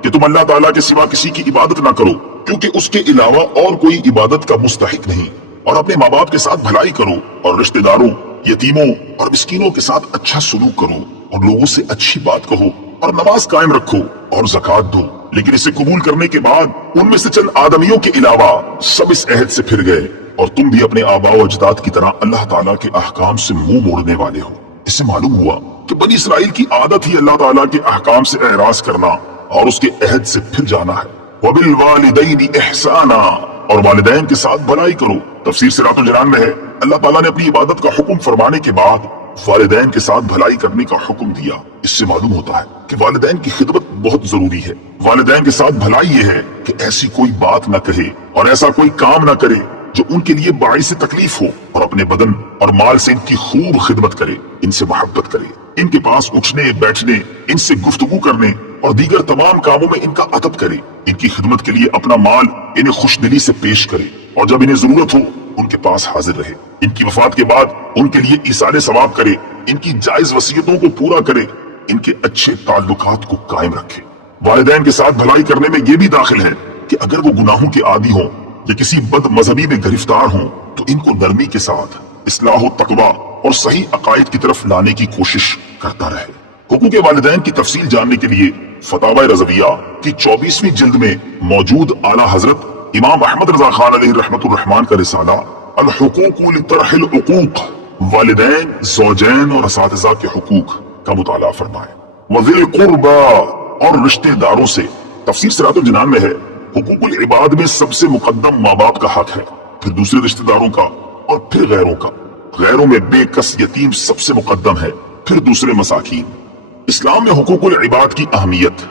کہ تم اللہ تعالیٰ کے سوا کسی کی عبادت نہ کرو کیونکہ اس کے علاوہ اور کوئی عبادت کا مستحق نہیں، اور اپنے ماں باپ کے ساتھ بھلائی کرو اور رشتہ داروں، یتیموں اور مسکینوں کے ساتھ اچھا سلوک کرو اور لوگوں سے اچھی بات کہو اور نماز قائم رکھو اور زکوٰۃ دو، لیکن اسے قبول کرنے کے بعد ان میں سے چند آدمیوں کے علاوہ سب اس عہد سے پھر گئے اور تم بھی اپنے آباء و اجداد کی طرح اللہ تعالیٰ کے احکام سے منہ موڑنے والے ہو۔ اس سے معلوم ہوا کہ بنی اسرائیل کی عادت ہی اللہ تعالیٰ کے احکام سے اعراض کرنا اور اس کے عہد سے پھر جانا ہے۔ وَبِالْوَالِدَيْنِ إِحْسَانًا، اور والدین کے ساتھ بھلائی کرو۔ تفسیر صراط الجنان میں ہے اللہ تعالیٰ نے اپنی عبادت کا حکم فرمانے کے بعد والدین کے ساتھ بھلائی کرنے کا حکم دیا۔ اس سے معلوم ہوتا ہے کہ والدین کی خدمت بہت ضروری ہے۔ والدین کے ساتھ بھلائی یہ ہے کہ ایسی کوئی بات نہ کہے اور ایسا کوئی کام نہ کرے جو ان کے لیے باعث تکلیف ہو، اور اپنے بدن اور مال سے ان کی خوب خدمت کرے، ان سے محبت کرے، ان کے پاس اٹھنے بیٹھنے، ان سے گفتگو کرنے اور دیگر تمام کاموں میں ان کا ادب کرے، ان کی خدمت کے لیے اپنا مال انہیں خوش دلی سے پیش کرے، اور جب انہیں ضرورت ہو ان کے پاس حاضر رہے، ان کی وفات کے بعد ان کے لیے ایصال ثواب کرے، ان کی جائز وصیتوں کو پورا کرے، ان کے اچھے تعلقات کو قائم رکھے۔ والدین کے ساتھ بھلائی کرنے میں یہ بھی داخل ہے کہ اگر وہ گناہوں کے عادی ہوں یا کسی بد مذہبی میں گرفتار ہوں تو ان کو نرمی کے ساتھ اصلاح و تقویٰ اور صحیح عقائد کی طرف لانے کی کوشش کرتا رہے۔ حقوق والدین کی تفصیل جاننے کے لیے فتاوی رضویہ کی 24ویں جلد میں موجود اعلیٰ حضرت امام احمد رضا خان علیہ رحمۃ الرحمان کا رسالہ الحقوق لطرح العقوق، والدین، زوجین اور اساتذہ کے حقوق کا مطالعہ فرمائیں۔ وذی القربى، اور رشتہ داروں سے۔ تفسیر صراط الجنان میں ہے حقوق العباد میں سب سے مقدم ماں باپ کا حق ہے، پھر دوسرے رشتہ داروں کا اور پھر غیروں کا۔ غیروں میں بے کس یتیم سب سے مقدم ہے، پھر دوسرے مساکین۔ اسلام میں حقوق العباد کی اہمیت۔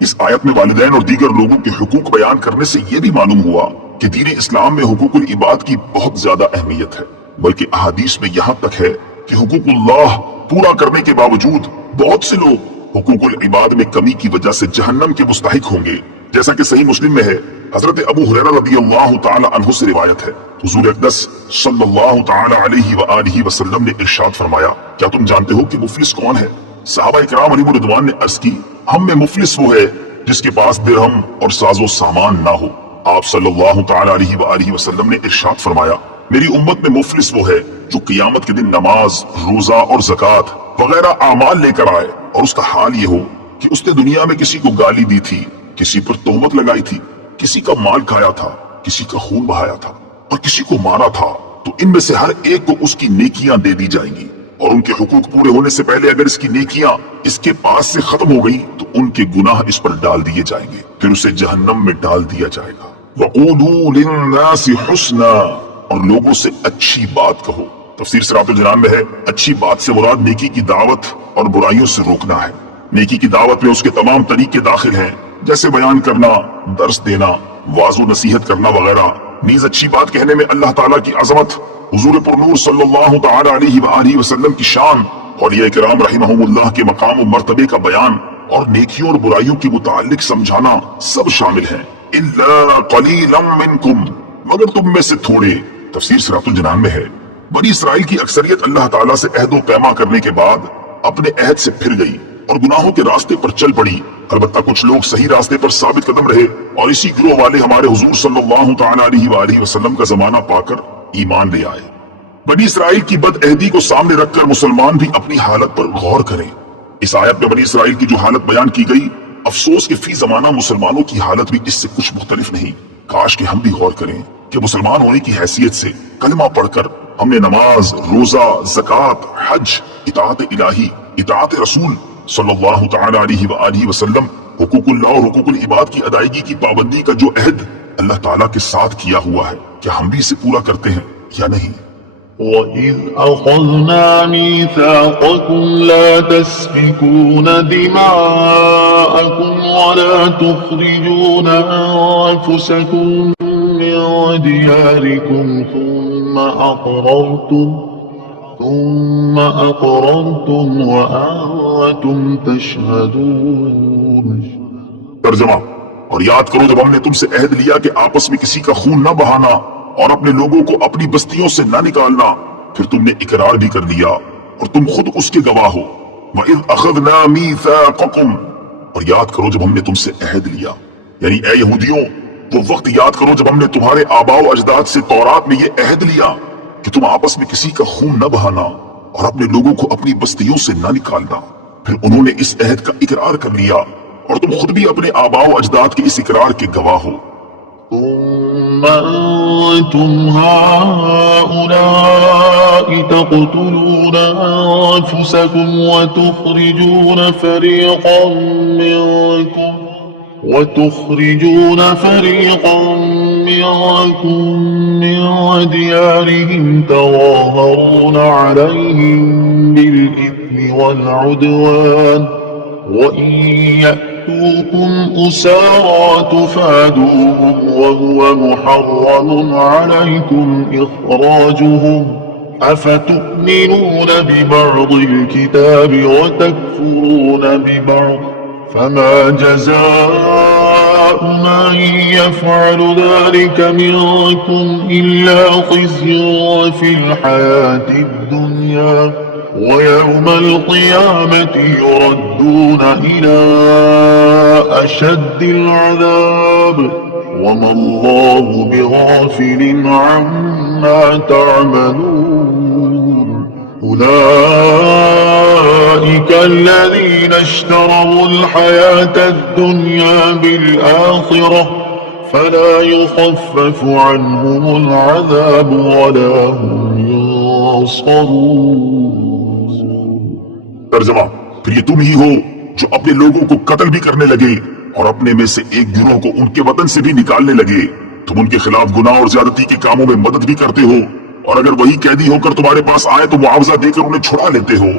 اس آیت میں والدین اور دیگر لوگوں کے حقوق بیان کرنے سے یہ بھی معلوم ہوا کہ دین اسلام میں حقوق العباد کی بہت زیادہ اہمیت ہے، بلکہ احادیث میں یہاں تک ہے کہ حقوق اللہ پورا کرنے کے باوجود بہت سے لوگ حقوق العباد میں کمی کی وجہ سے جہنم کے مستحق ہوں گے، جیسا کہ صحیح مسلم میں ہے۔ حضرت ابو ہریرہ رضی اللہ تعالی عنہ سے روایت ہے، حضور اقدس صلی اللہ تعالی علیہ وآلہ وسلم نے ارشاد فرمایا، کیا تم جانتے ہو کہ مفلس کون ہے؟ صحابہ کرام علیہ رضوان نے عرض کی، ہم میں مفلس وہ ہے جس کے پاس درہم اور ساز و سامان نہ ہو۔ آپ صلی اللہ تعالی علیہ وآلہ وسلم نے ارشاد فرمایا، میری امت میں مفلس وہ ہے جو قیامت کے دن نماز، روزہ اور زکوٰۃ وغیرہ اعمال لے کر آئے اور اس کا حال یہ ہو کہ اس نے دنیا میں کسی کو گالی دی تھی، کسی پر تہمت لگائی تھی، کسی کا مال کھایا تھا، کسی کا خون بہایا تھا اور کسی کو مارا تھا، تو ان میں سے ہر ایک کو اس کی نیکیاں دے دی جائیں گی، اور ان کے حقوق پورے ہونے سے پہلے اگر اس کی نیکیاں اس کے پاس سے ختم ہو گئی تو ان کے گناہ اس پر ڈال دیے جائیں گے، پھر اسے جہنم میں ڈال دیا جائے گا۔ وَقُولُوا لِلنَّاسِ حُسْنًا، اور لوگوں سے اچھی بات کہو۔ تفسیر صراط الجنان میں ہے اچھی بات سے مراد نیکی کی دعوت اور برائیوں سے روکنا ہے۔ نیکی کی دعوت میں اس کے تمام طریقے داخل ہیں، جیسے بیان کرنا، درس دینا، واعظ و نصیحت کرنا وغیرہ۔ نیز اچھی بات کہنے میں اللہ تعالیٰ کی عظمت، حضور پرنور صلی اللہ تعالی علیہ وآلہ وسلم کی شان، اولیاء کرام رحمہم اللہ کے مقام و مرتبے کا بیان اور نیکیوں اور برائیوں کے متعلق سمجھانا سب شامل ہیں۔ الا قلیلا منکم، مگر تم میں سے تھوڑے۔ تفسیر سورۃ الجنان میں ہے بنی اسرائیل کی اکثریت اللہ تعالیٰ سے عہد و پیما کرنے کے بعد اپنے عہد سے پھر گئی اور گناہوں کے راستے پر چل پڑی۔ البتہ کچھ لوگ صحیح راستے پر ثابت قدم رہے اور اسی گروہ والے ہمارے حضور صلی اللہ تعالیٰ علیہ وآلہ وسلم کا زمانہ پا کر ایمان لے آئے۔ بنی اسرائیل کی بد عہدی کو سامنے رکھ کر مسلمان بھی اپنی حالت پر غور کریں۔ اس آیت میں بنی اسرائیل کی جو حالت بیان کی گئی، افسوس کہ فی زمانہ مسلمانوں کی حالت بھی اس سے کچھ مختلف نہیں۔ کاش کہ ہم بھی غور کریں کہ مسلمان ہونے کی حیثیت سے کلمہ پڑھ کر ہم نے نماز، روزہ، زکوٰۃ، حج، اطاعت الہی، اطاعت رسول صلی اللہ تعالی علیہ وآلہ وسلم، حقوق اللہ اور حقوق العباد کی ادائیگی کی پابندی کا جو عہد اللہ تعالیٰ کے ساتھ کیا ہوا ہے، کیا ہم بھی اسے پورا کرتے ہیں یا نہیں؟ وَإِذْ أَخَذْنَا مِيثَاقَكُمْ لَا تَسْفِكُونَ دِمَاءَكُمْ وَلَا تُخْرِجُونَ أَنفُسَكُمْ مِنْ دِيَارِكُمْ ثُمَّ أَقْرَرْتُمْ وَأَنْتُمْ تَشْهَدُونَ۔ ترجمہ: اور یاد کرو جب ہم نے تم سے عہد لیا کہ آپس میں کسی کا خون نہ بہانا اور اپنے لوگوں کو اپنی بستیوں سے نہ نکالنا، پھر تم نے اقرار بھی کر لیا اور تم خود اس کے گواہ ہو۔ وَإِذْ أَخَذْنَا مِيثَاقَكُمْ، اور یاد کرو جب ہم نے تم سے عہد لیا، یعنی اے یہودیوں وہ وقت یاد کرو جب ہم نے تمہارے آباء و اجداد سے تورات میں یہ عہد لیا کہ تم آپس میں کسی کا خون نہ بہانا اور اپنے لوگوں کو اپنی بستیوں سے نہ نکالنا۔ پھر انہوں نے اس عہد کا اقرار کر لیا اور تم خود بھی اپنے آباء و اجداد کے اس اقرار کے گواہ ہو۔ ثم أنتم هؤلاء تقتلون أنفسكم وتخرجون فريقا منكم من ديارهم تظاهرون عليهم بالإثم والعدوان وإن يأتوكم أسارى تفادوهم وهو محرم عليكم إخراجهم أفتؤمنون ببعض الكتاب وتكفرون ببعض فما جزاء من يفعل ذلك منكم إلا خزي في الحياة الدنيا ويوم القيامة يردون إلى أشد العذاب وما الله بغافل عما تعملون أولئك الذين اشتروا الحياة الدنيا بالآخرة فلا يخفف عنهم العذاب ولا هم ينصرون۔ ترجمہ: پھر یہ تم ہی ہو جو اپنے لوگوں کو قتل بھی کرنے لگے اور اپنے میں سے ایک گروہ کو ان کے وطن سے بھی نکالنے لگے۔ تم ان کے خلاف گناہ اور زیادتی کے کاموں میں مدد بھی کرتے ہو، اور اگر وہی قیدی ہو کر تمہارے پاس آئے تو معاوضہ دے کر انہیں چھڑا لیتے ہو،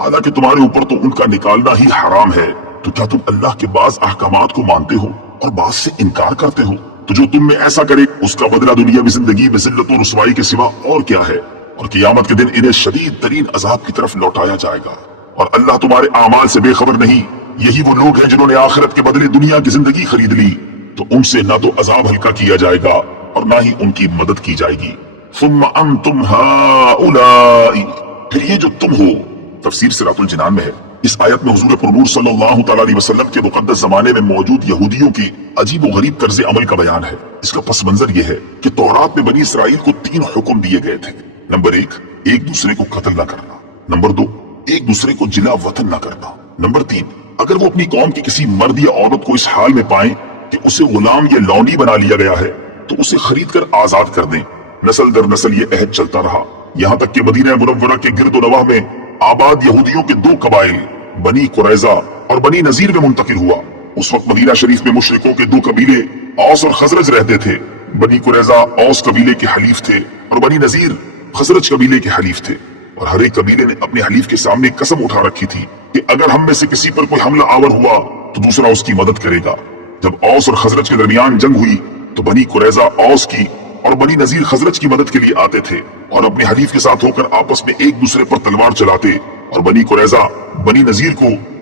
حالانکہ تمہارے اوپر تو ان کا نکالنا ہی حرام ہے۔ تو کیا تم اللہ کے بعض احکامات کو مانتے ہو اور بعض سے انکار کرتے ہو؟ تو جو تم میں ایسا کرے اس کا بدلہ دنیاوی زندگی میں ذلت و رسوائی کے سوا اور کیا ہے، اور قیامت کے دن انہیں شدید ترین عذاب کی طرف لوٹایا جائے گا، اور اللہ تمہارے اعمال سے بے خبر نہیں۔ یہی وہ لوگ ہیں جنہوں نے آخرت کے بدلے دنیا کی زندگی خرید لی، تو ان سے نہ تو عذاب ہلکا کیا جائے گا اور نہ ہی ان کی مدد کی جائے گی۔ ثم انتم هؤلاء، پھر یہ جو تم ہو، تفسیر سورۃ الجنان میں ہے۔ اس آیت میں حضور پرنور صلی اللہ تعالی علیہ وسلم کے مقدس زمانے میں موجود یہودیوں کی عجیب و غریب طرز عمل کا بیان ہے۔ اس کا پس منظر یہ ہے کہ تورات میں بنی اسرائیل کو 3 حکم دیے گئے تھے۔ نمبر 1، ایک دوسرے کو قتل نہ کرنا۔ نمبر 2، ایک دوسرے کو جلا وطن نہ کرنا۔ نمبر 3، اگر وہ اپنی قوم کی کسی مرد یا عورت کو اس حال میں پائیں کہ اسے غلام یا لونڈی بنا لیا گیا ہے تو اسے خرید کر آزاد کر دیں۔ نسل در نسل یہ عہد چلتا رہا، یہاں تک کہ مدینہ منورہ کے گرد و نواح میں آباد یہودیوں کے 2 قبائل بنی قریظہ اور بنی نذیر میں منتقل ہوا۔ اس وقت مدینہ شریف میں مشرکوں کے 2 قبیلے اوس اور خزرج رہتے تھے۔ بنی قریظہ اوس قبیلے کے حلیف تھے اور بنی نذیر خزرج قبیلے کے حلیف تھے، اور ہر ایک قبیلے نے اپنے حلیف کے سامنے قسم اٹھا رکھی تھی کہ اگر ہم میں سے کسی پر کوئی حملہ آور ہوا تو دوسرا اس کی مدد کرے گا۔ جب اوس اور خزرج کے درمیان جنگ ہوئی تو بنی قریظہ اوس کی اور بنی نذیر خزرج کی مدد کے لیے آتے تھے اور اپنے حلیف کے ساتھ ہو کر آپس میں ایک دوسرے پر تلوار چلاتے، اور بنی قریظہ بنی نذیر کو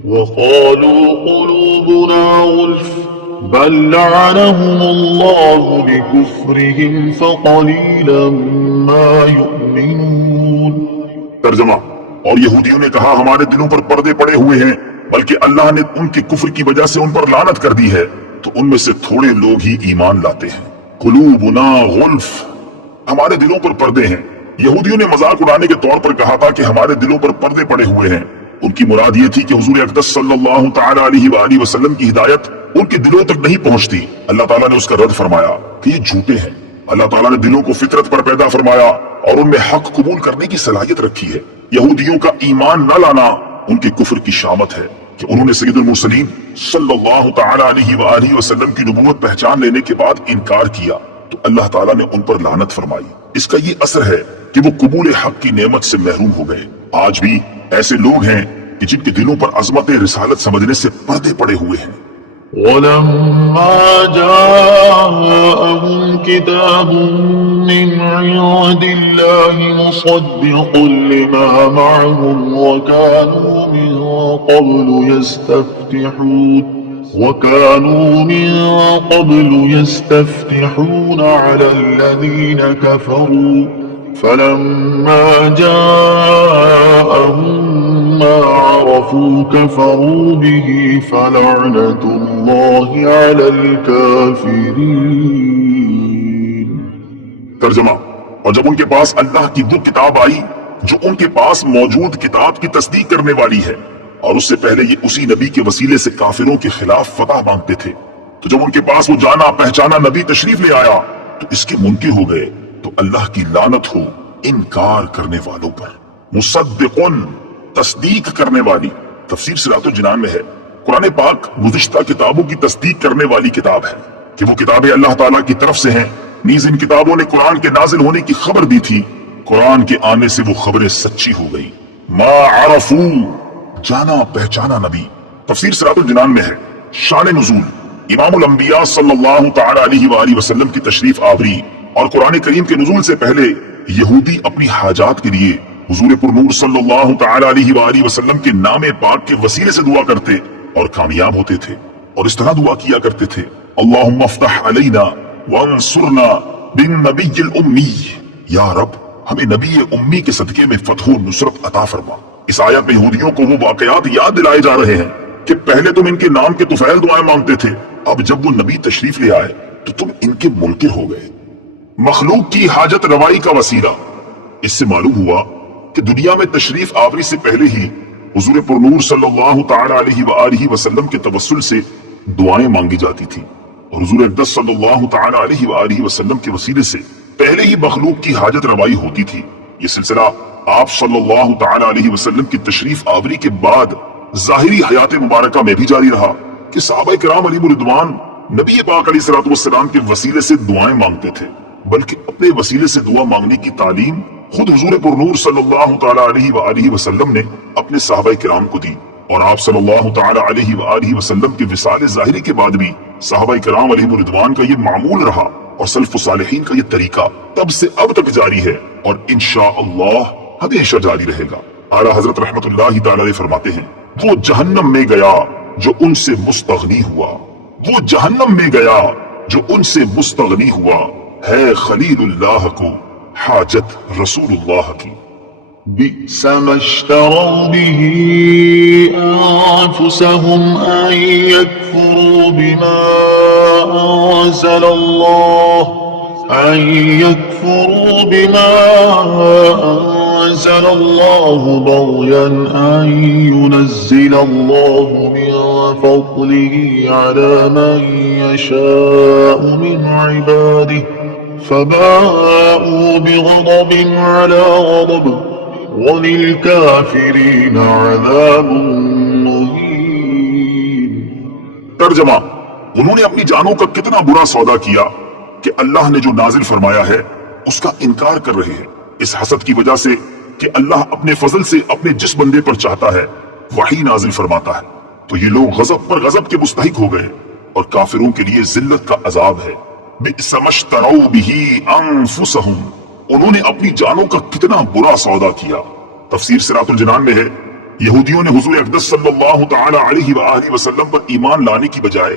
وقالوا قلوبنا غلف بل لعنهم الله بكفرهم فقليلا ما يؤمنون۔ ترجمہ، اور یہودیوں نے کہا ہمارے دلوں پر پردے پڑے ہوئے ہیں، بلکہ اللہ نے ان کے کفر کی وجہ سے ان پر لعنت کر دی ہے، تو ان میں سے تھوڑے لوگ ہی ایمان لاتے ہیں۔ قلوبنا غلف، ہمارے دلوں پر پردے ہیں۔ یہودیوں نے مذاق اڑانے کے طور پر کہا تھا کہ ہمارے دلوں پر پردے پڑے ہوئے ہیں۔ ان کی مراد یہ تھی کہ حضور اقدس صلی اللہ تعالی علیہ وآلہ وسلم کی ہدایت ان کے دلوں تک نہیں پہنچتی۔ اللہ تعالیٰ نے اس کا رد فرمایا کہ یہ جھوٹے ہیں۔ اللہ تعالیٰ نے دلوں کو فطرت پر پیدا فرمایا اور ان میں حق قبول کرنے کی صلاحیت رکھی ہے۔ یہودیوں کا ایمان نہ لانا ان کے کفر کی شامت ہے کہ انہوں نے سید المرسلین صلی اللہ تعالی علیہ وآلہ وسلم کی نبوت پہچان لینے کے بعد انکار کیا، تو اللہ تعالیٰ نے ان پر لعنت فرمائی۔ اس کا یہ اثر ہے کہ وہ قبول حق کی نعمت سے محروم ہو گئے۔ آج بھی ایسے لوگ ہیں کہ جن کے دلوں پر عظمت رسالت سمجھنے سے پردے پڑے ہوئے ہیں۔ ولما جاءهم كتاب من عند الله مصدق لما معهم وكانوا من قبل يستفتحون على الذين كفروا فلما جاءهم ما عرفوا كفروا به فلعنة الله على الكافرين۔ ترجمہ، اور جب ان کے پاس اللہ کی وہ کتاب آئی جو ان کے پاس موجود کتاب کی تصدیق کرنے والی ہے، اور اس سے پہلے یہ اسی نبی کے وسیلے سے کافروں کے خلاف فتح مانگتے تھے، تو جب ان کے پاس وہ جانا پہچانا نبی تشریف لے آیا تو اس کے منکر ہو گئے، تو اللہ کی لعنت ہو انکار کرنے والوں پر۔ مصدقن، تصدیق کرنے والی، تفسیر صراط الجنان میں ہے قرآن پاک گزشتہ کتابوں کی تصدیق کرنے والی کتاب ہے کہ وہ کتابیں اللہ تعالیٰ کی طرف سے ہیں۔ نیز ان کتابوں نے قرآن کے نازل ہونے کی خبر دی تھی، قرآن کے آنے سے وہ خبریں سچی ہو گئی۔ ما عرفو، جانا پہچانا نبی، تفسیر صراط الجنان میں ہے۔ شان نزول، امام الانبیاء صلی اللہ تعالی علیہ وآلہ وسلم کی تشریف آوری اور قرآن کریم کے نزول سے پہلے یہودی اپنی حاجات کے لیے حضور پر نور صلی اللہ تعالی علیہ وآلہ وسلم کے نام پاک کے وسیلے سے دعا کرتے اور کامیاب ہوتے تھے، اور اس طرح دعا کیا کرتے تھے: اللہم افتح علینا وانصرنا بالنبی الامی، یا رب ہمیں نبی امی کے صدقے میں فتح و نصرت عطا فرما۔ اس آیت میں یہودیوں کو وہ واقعات یاد دلائے جا رہے ہیں کہ پہلے تم ان کے نام کے طفیل دعائیں مانگتے تھے، اب جب وہ نبی تشریف لے آئے تو تم ان کے منکر ہو گئے۔ مخلوق کی حاجت روائی کا وسیلہ، اس سے معلوم ہوا کہ دنیا میں تشریف آوری سے پہلے ہی حضور پر نور صلی اللہ تعالی علیہ وآلہ وسلم کے توسل سے دعائیں مانگی جاتی تھی، اور حضور اقدس صلی اللہ تعالی علیہ وآلہ وسلم کے وسیلے سے پہلے ہی مخلوق کی حاجت روائی ہوتی تھی۔ یہ سلسلہ آپ صلی اللہ تعالی علیہ وسلم کی تشریف آوری کے بعد ظاہری حیات مبارکہ میں بھی جاری رہا کہ صحابہ کرام علیہم الرضوان نبی پاک علیہ الصلوۃ والسلام کے وسیلے سے دعائیں مانگتے تھے، بلکہ اپنے وسیلے سے دعا مانگنے کی تعلیم خود حضور پر نور صلی اللہ تعالی علیہ وآلہ وسلم نے اپنے صحابہ کرام کو دی، اور آپ صلی اللہ تعالی علیہ وآلہ وسلم کے وصال ظاہری کے بعد بھی صحابہ کرام علیہم الرضوان کا یہ معمول رہا، اور سلف الصالحین کا یہ طریقہ تب سے اب تک جاری ہے اور انشاءاللہ ہمیشہ جاری رہے گا۔ اعلیٰ حضرت رحمت اللہ تعالی علیہ فرماتے ہیں: وہ جہنم میں گیا جو ان سے مستغنی ہوا، وہ جہنم میں گیا جو ان سے مستغنی ہوا، ہے خلیل اللہ کو حاجت رسول اللہ کی۔ بئس ما اشتروا به أنفسهم أن يكفروا بما أنزل الله بغيا أن ينزل الله من فضله على من يشاء من عباده فباءوا بغضب على غضب وَلِلْكَافِرِينَ عَذَابٌ مُّهِينٌ۔ ترجمہ، انہوں نے اپنی جانوں کا کتنا برا سودا کیا کہ اللہ نے جو نازل فرمایا ہے اس کا انکار کر رہے ہیں، اس حسد کی وجہ سے کہ اللہ اپنے فضل سے اپنے جس بندے پر چاہتا ہے وہی نازل فرماتا ہے، تو یہ لوگ غضب پر غضب کے مستحق ہو گئے، اور کافروں کے لیے ذلت کا عذاب ہے۔ بئس ما اشتروا به انفسهم، انہوں نے اپنی جانوں کا کتنا برا سودا کیا۔ تفسیر صراط الجنان میں ہے یہودیوں نے حضور اقدس صلی اللہ تعالی علیہ وآلہ وسلم پر ایمان لانے کی بجائے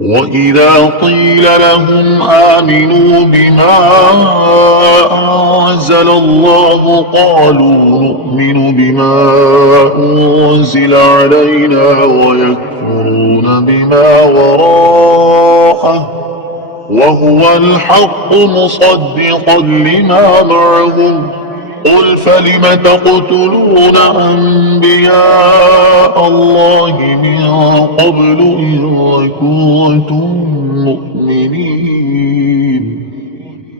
وَإِذَا قِيلَ لَهُمْ آمِنُوا بِمَا أَنزَلَ اللَّهُ قَالُوا نُؤْمِنُ بِمَا أُنزِلَ عَلَيْنَا وَيَكْفُرُونَ بِمَا وَرَاءَهُ وَهُوَ الْحَقُّ مُصَدِّقًا لِمَا مَعَهُمْ قل فلم تقتلون أنبياء الله من قبل إن كنتم مؤمنين۔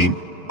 3,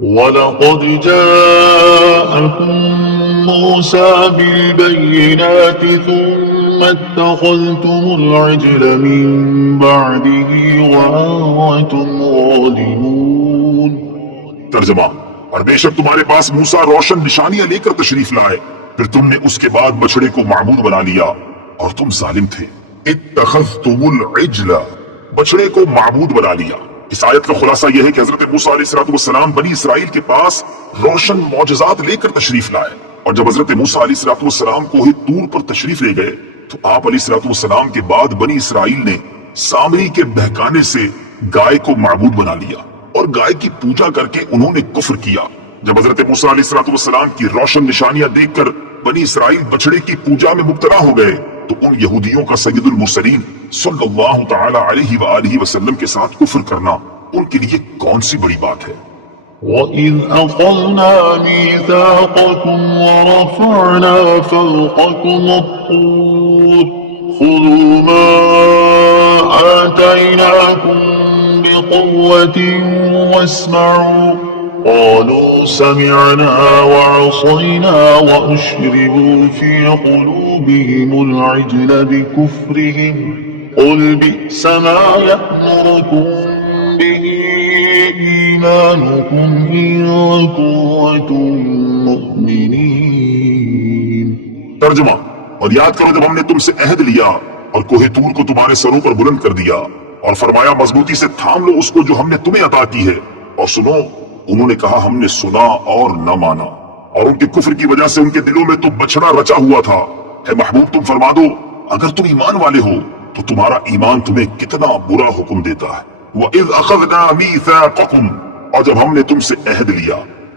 وَلَقَدْ جَاءَكُم مُوسَى بِالْبَيِّنَاتِ ثُمَّ اتَّخَذْتُمُ الْعِجْلَ مِن بَعْدِهِ وَأَنتُمْ ظَالِمُونَ۔ ترجمہ: اور بے شک تمہارے پاس موسیٰ روشن نشانیاں لے کر تشریف لائے، پھر تم نے اس کے بعد بچڑے کو معبود بنا لیا اور تم ظالم تھے۔ اتخذتم العجل، بچڑے کو معبود بنا لیا۔ اس آیت کا خلاصہ یہ ہے کہ حضرت موسیٰ علیہ السلام بنی اسرائیل کے پاس روشن معجزات لے کر تشریف لائے، اور جب حضرت موسیٰ علیہ السلام کوہ طور پر تشریف لے گئے تو آپ علیہ السلام کے بعد بنی اسرائیل نے سامری کے بہکانے سے گائے کو معبود بنا لیا اور گائے کی پوجا کر کے انہوں نے کفر کیا۔ جب حضرت موسیٰ علیہ السلام کی روشن نشانیاں دیکھ کر بنی اسرائیل بچڑے کی پوجا میں مبتلا ہو گئے تو ان یہودیوں کا سید المرسلین صلی اللہ تعالی علیہ وآلہ وسلم کے ساتھ کفر کرنا ان کے لیے کون سی بڑی بات ہے۔ وَإِذْ أَخَذْنَا مِيثَاقَكُمْ وَرَفَعْنَا فَوْقَكُمُ الطُّورَ خُذُوا مَا آتَيْنَاكُمْ بِقُوَّةٍ وَاسْمَعُوا قَالُوا سَمِعْنَا وَعَصَيْنَا وَأُشْرِبُوا فِي قُلُوبِهِمُ الْعِجْلَ بِكُفْرِهِمْ قُلْ بِئْسَ مَا يَأْمُرُكُمْ بِهِ إِيمَانُكُمْ إِن كُنتُم مُّؤْمِنِينَ۔ ترجمہ: اور یاد کرو جب ہم نے تم سے عہد لیا اور کوہ طور کو تمہارے سروں پر بلند کر دیا اور فرمایا مضبوطی سے تھام لو اس کو جو ہم نے تمہیں عطا کی ہے اور سنو، انہوں نے کہا ہم نے سنا اور نہ مانا، اور ان کے کفر کی وجہ سے ان کے دلوں میں تو بچڑا رچا ہوا تھا۔ اے محبوب تم فرما دو اگر تم ایمان والے ہو تو تمہارا ایمان تمہیں کتنا برا حکم دیتا ہے۔ وَإِذْ أَخَذْنَا مِيثَاقَكُمْ، اور جب ہم نے تم سے عہد لیا۔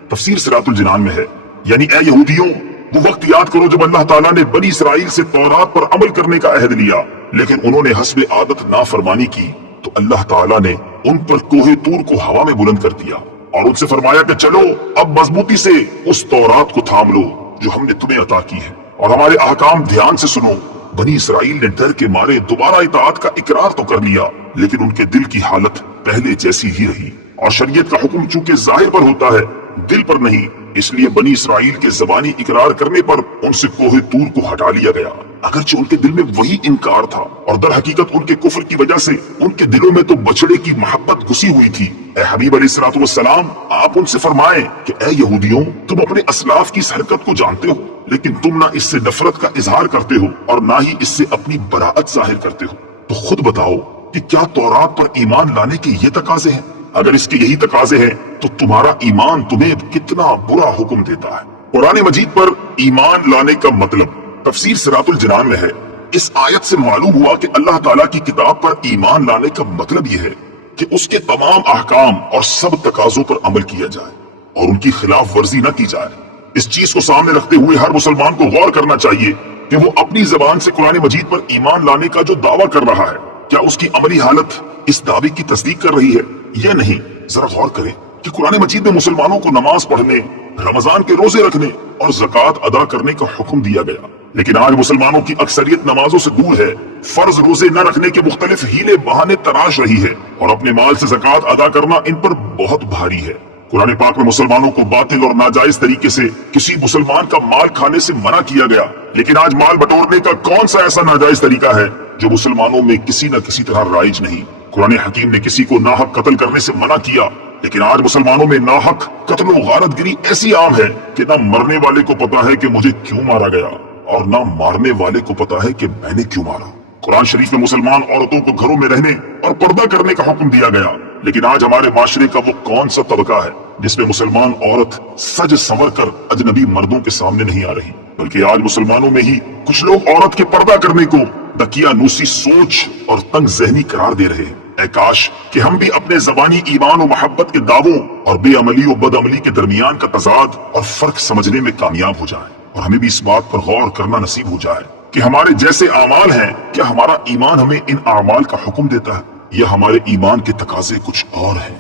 تفسیر صراط الجنان میں ہے، یعنی اے یہودیوں وہ وقت یاد کرو جب اللہ تعالیٰ نے بنی اسرائیل سے تورات پر عمل کرنے کا عہد لیا، لیکن انہوں نے حسب عادت نافرمانی کی تو اللہ تعالیٰ نے ان پر کوہ طور کو ہوا میں بلند کر دیا اور ان سے فرمایا کہ چلو اب مضبوطی سے اس تورات کو تھام لو جو ہم نے تمہیں عطا کی ہے اور ہمارے احکام دھیان سے سنو۔ بنی اسرائیل نے ڈر کے مارے دوبارہ اطاعت کا اقرار تو کر لیا، لیکن ان کے دل کی حالت پہلے جیسی ہی رہی، اور شریعت کا حکم چونکہ ظاہر پر ہوتا ہے دل پر نہیں، اس لیے بنی اسرائیل کے زبانی اقرار کرنے پر ان سے کوہ طور کو ہٹا لیا گیا، اگرچہ ان کے دل میں وہی انکار تھا، اور در حقیقت ان کے کفر کی وجہ سے ان کے دلوں میں تو بچڑے کی محبت گھسی ہوئی تھی۔ اے حبیب علیہ السلام آپ ان سے فرمائیں کہ اے یہودیوں تم اپنے اسلاف کی اس حرکت کو جانتے ہو، لیکن تم نہ اس سے نفرت کا اظہار کرتے ہو اور نہ ہی اس سے اپنی براءت ظاہر کرتے ہو، تو خود بتاؤ کہ کیا تورات پر ایمان لانے کے یہ تقاضے ہیں؟ اگر اس کے یہی تقاضے ہیں تو تمہارا ایمان تمہیں کتنا برا حکم دیتا ہے۔ قرآن مجید پر ایمان لانے کا مطلب تفسیر صراط الجنان میں ہے۔ اس آیت سے معلوم ہوا کہ اللہ تعالیٰ کی کتاب پر ایمان لانے کا مطلب یہ ہے کہ اس کے تمام احکام اور سب تقاضوں پر عمل کیا جائے اور ان کی خلاف ورزی نہ کی جائے۔ اس چیز کو سامنے رکھتے ہوئے ہر مسلمان کو غور کرنا چاہیے کہ وہ اپنی زبان سے قرآن مجید پر ایمان لانے کا جو دعویٰ کر رہا ہے کیا اس کی عملی حالت اس دعوے کی تصدیق کر رہی ہے یا نہیں۔ ذرا غور کریں کہ قرآن مجید میں مسلمانوں کو نماز پڑھنے، رمضان کے روزے رکھنے اور زکوٰۃ ادا کرنے کا حکم دیا گیا، لیکن آج مسلمانوں کی اکثریت نمازوں سے دور ہے، فرض روزے نہ رکھنے کے مختلف ہیلے بہانے تراش رہی ہے اور اپنے مال سے زکوٰۃ ادا کرنا ان پر بہت بھاری ہے۔ قرآن پاک میں مسلمانوں کو باطل اور ناجائز طریقے سے کسی مسلمان کا مال کھانے سے منع کیا گیا، لیکن آج مال بٹورنے کا کون سا ایسا ناجائز طریقہ ہے جو مسلمانوں میں کسی نہ کسی طرح رائج نہیں؟ قرآن حکیم نے کسی کو ناحق قتل کرنے سے منع کیا، لیکن آج مسلمانوں میں ناحق قتل و غارت گری ایسی عام ہے کہ نہ مرنے والے کو پتا ہے کہ مجھے کیوں مارا گیا اور نہ مارنے والے کو پتا ہے کہ میں نے کیوں مارا۔ قرآن شریف میں مسلمان عورتوں کو گھروں میں رہنے اور پردہ کرنے کا حکم دیا گیا، لیکن آج ہمارے معاشرے کا وہ کون سا طبقہ ہے جس میں مسلمان عورت سج سنور کر اجنبی مردوں کے سامنے نہیں آ رہی، بلکہ آج مسلمانوں میں ہی کچھ لوگ عورت کے پردہ کرنے کو دقیانوسی سوچ اور تنگ ذہنی قرار دے رہے ہیں۔ اے کاش کہ ہم بھی اپنے زبانی ایمان و محبت کے دعووں اور بے عملی و بد عملی کے درمیان کا تضاد اور فرق سمجھنے میں کامیاب ہو جائیں، اور ہمیں بھی اس بات پر غور کرنا نصیب ہو جائے کہ ہمارے جیسے اعمال ہیں، کیا ہمارا ایمان ہمیں ان اعمال کا حکم دیتا ہے یا ہمارے ایمان کے تقاضے کچھ اور ہیں؟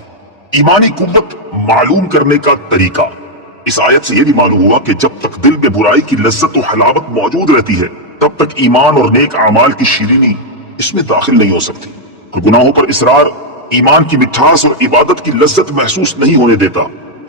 ایمانی قوت معلوم کرنے کا طریقہ۔ اس آیت سے یہ بھی معلوم ہوا کہ جب تک دل میں برائی کی لذت و حلاوت موجود رہتی ہے تب تک ایمان اور نیک اعمال کی شیرینی اس میں داخل نہیں ہو سکتی، اور گناہوں پر اصرار ایمان کی مٹھاس اور عبادت کی لذت محسوس نہیں ہونے دیتا۔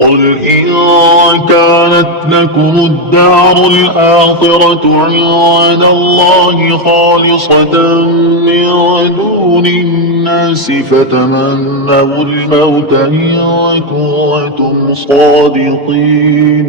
قل إن كانت لكم الدار الآخرة عند الله خالصة من دون الناس فتمنوا الموت إن كنتم صادقين.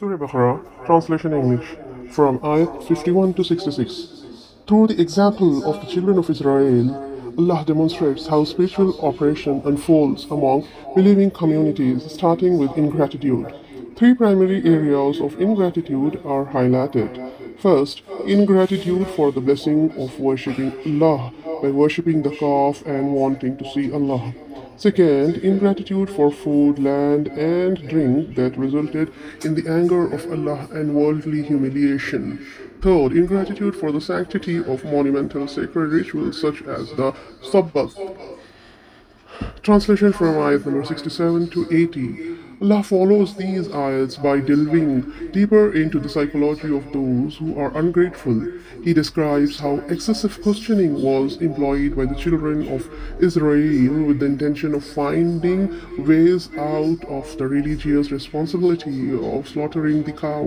Surah Baqarah, translation English, from ayat 51 to 66. Through the example of the children of Israel, Allah demonstrates how spiritual operation unfolds among believing communities, starting with ingratitude. Three primary areas of ingratitude are highlighted. First, ingratitude for the blessing of worshipping Allah by worshipping the calf and wanting to see Allah. Second, ingratitude for food, land, and drink that resulted in the anger of Allah and worldly humiliation. Third, ingratitude for the sanctity of monumental sacred rituals such as the Sabbath. Translation from ayat number 67 to 80. Allah follows these ayats by delving deeper into the psychology of those who are ungrateful. He describes how excessive questioning was employed by the children of Israel with the intention of finding ways out of the religious responsibility of slaughtering the cow.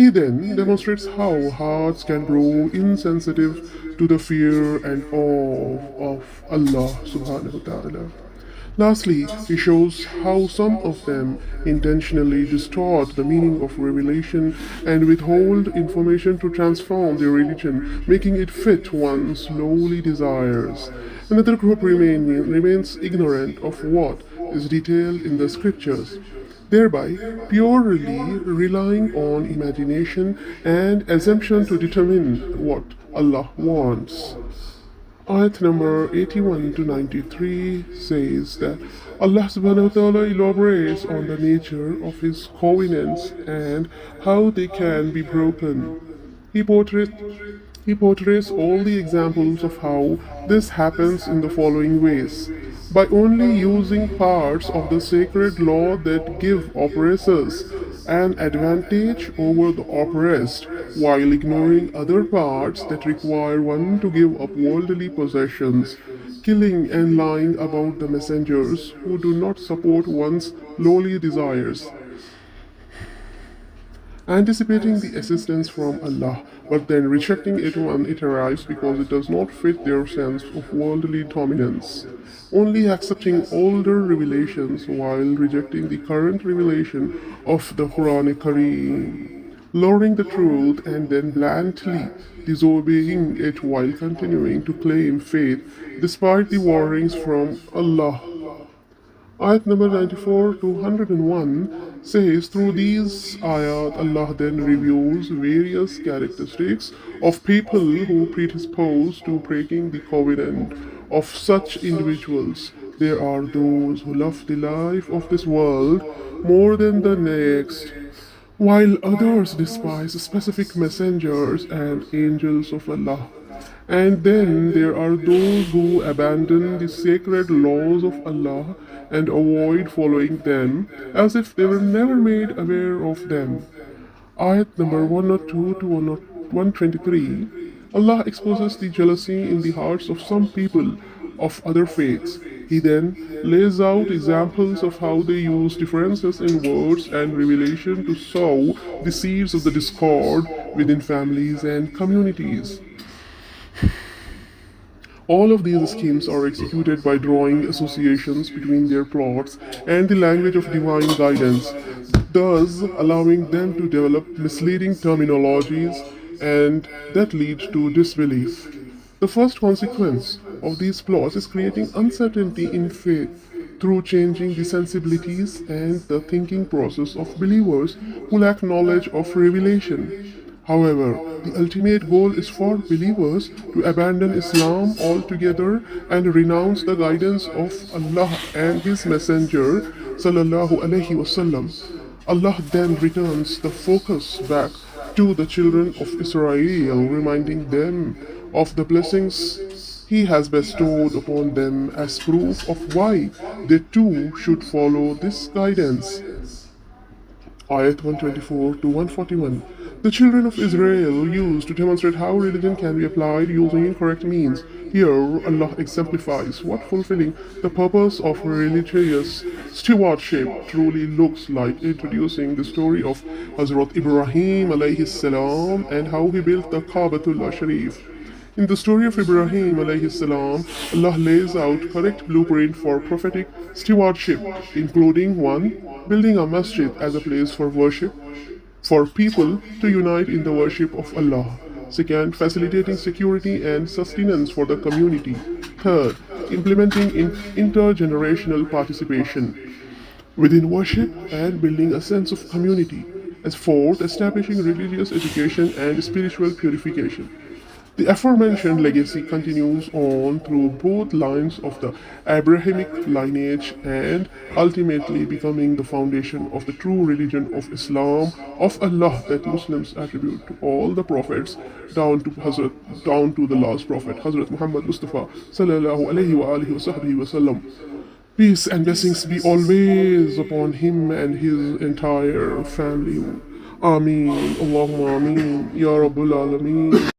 He then demonstrates how hearts can grow insensitive to the fear and awe of Allah subhanahu wa ta'ala. Lastly, he shows how some of them intentionally distort the meaning of revelation and withhold information to transform their religion, making it fit one's lowly desires. Another group remains ignorant of what is detailed in the scriptures, thereby purely relying on imagination and assumption to determine what Allah wants. Ayat number 81 to 93 says that Allah subhanahu wa ta'ala elaborates on the nature of His covenants and how they can be broken. He portrays all the examples of how this happens in the following ways. By only using parts of the sacred law that give oppressors an advantage over the oppressed, while ignoring other parts that require one to give up worldly possessions, killing and lying about the messengers who do not support one's lowly desires, anticipating the assistance from Allah, but then rejecting it when it arrives because it does not fit their sense of worldly dominance, only accepting older revelations while rejecting the current revelation of the Quran Kareem, learning the truth and then blandly disobeying it while continuing to claim faith despite the warnings from Allah. Ayat number 94 to 101 says, through these ayat, Allah then reviews various characteristics of people who predispose to breaking the covenant. Of such individuals, there are those who love the life of this world more than the next, while others despise specific messengers and angels of Allah. And then there are those who abandon the sacred laws of Allah and avoid following them as if they were never made aware of them. Ayat number 102 to 123, Allah exposes the jealousy in the hearts of some people of other faiths. He then lays out examples of how they use differences in words and revelation to sow the seeds of the discord within families and communities. All of these schemes are executed by drawing associations between their plots and the language of divine guidance, thus allowing them to develop misleading terminologies and that lead to disbelief. The first consequence of these plots is creating uncertainty in faith through changing the sensibilities and the thinking process of believers who lack knowledge of revelation. However, the ultimate goal is for believers to abandon Islam altogether and renounce the guidance of Allah and His Messenger sallallahu alaihi wasallam. Allah then returns the focus back to the children of Israel, reminding them of the blessings He has bestowed upon them as proof of why they too should follow this guidance. Ayat 124 to 141. The children of Israel used to demonstrate how religion can be applied using incorrect means. Here, Allah exemplifies what fulfilling the purpose of religious stewardship truly looks like, introducing the story of Hazrat Ibrahim alayhi salam and how he built the Kaabatullah Sharif. In the story of Ibrahim alayhi salam, Allah lays out correct blueprint for prophetic stewardship, including 1. Building a masjid as a place for worship, for people to unite in the worship of Allah. 2. Facilitating security and sustenance for the community. 3. Implementing intergenerational participation within worship and building a sense of community. As 4. Establishing religious education and spiritual purification. The aforementioned legacy continues on through both lines of the Abrahamic lineage and ultimately becoming the foundation of the true religion of Islam of Allah that Muslims attribute to all the prophets down to the last prophet, Hazrat Muhammad Mustafa sallallahu alaihi wa alihi wa sahbihi wa sallam. Peace and blessings be always upon him and his entire family. Ameen. Allahumma ameen. Ya Rabbul Alameen.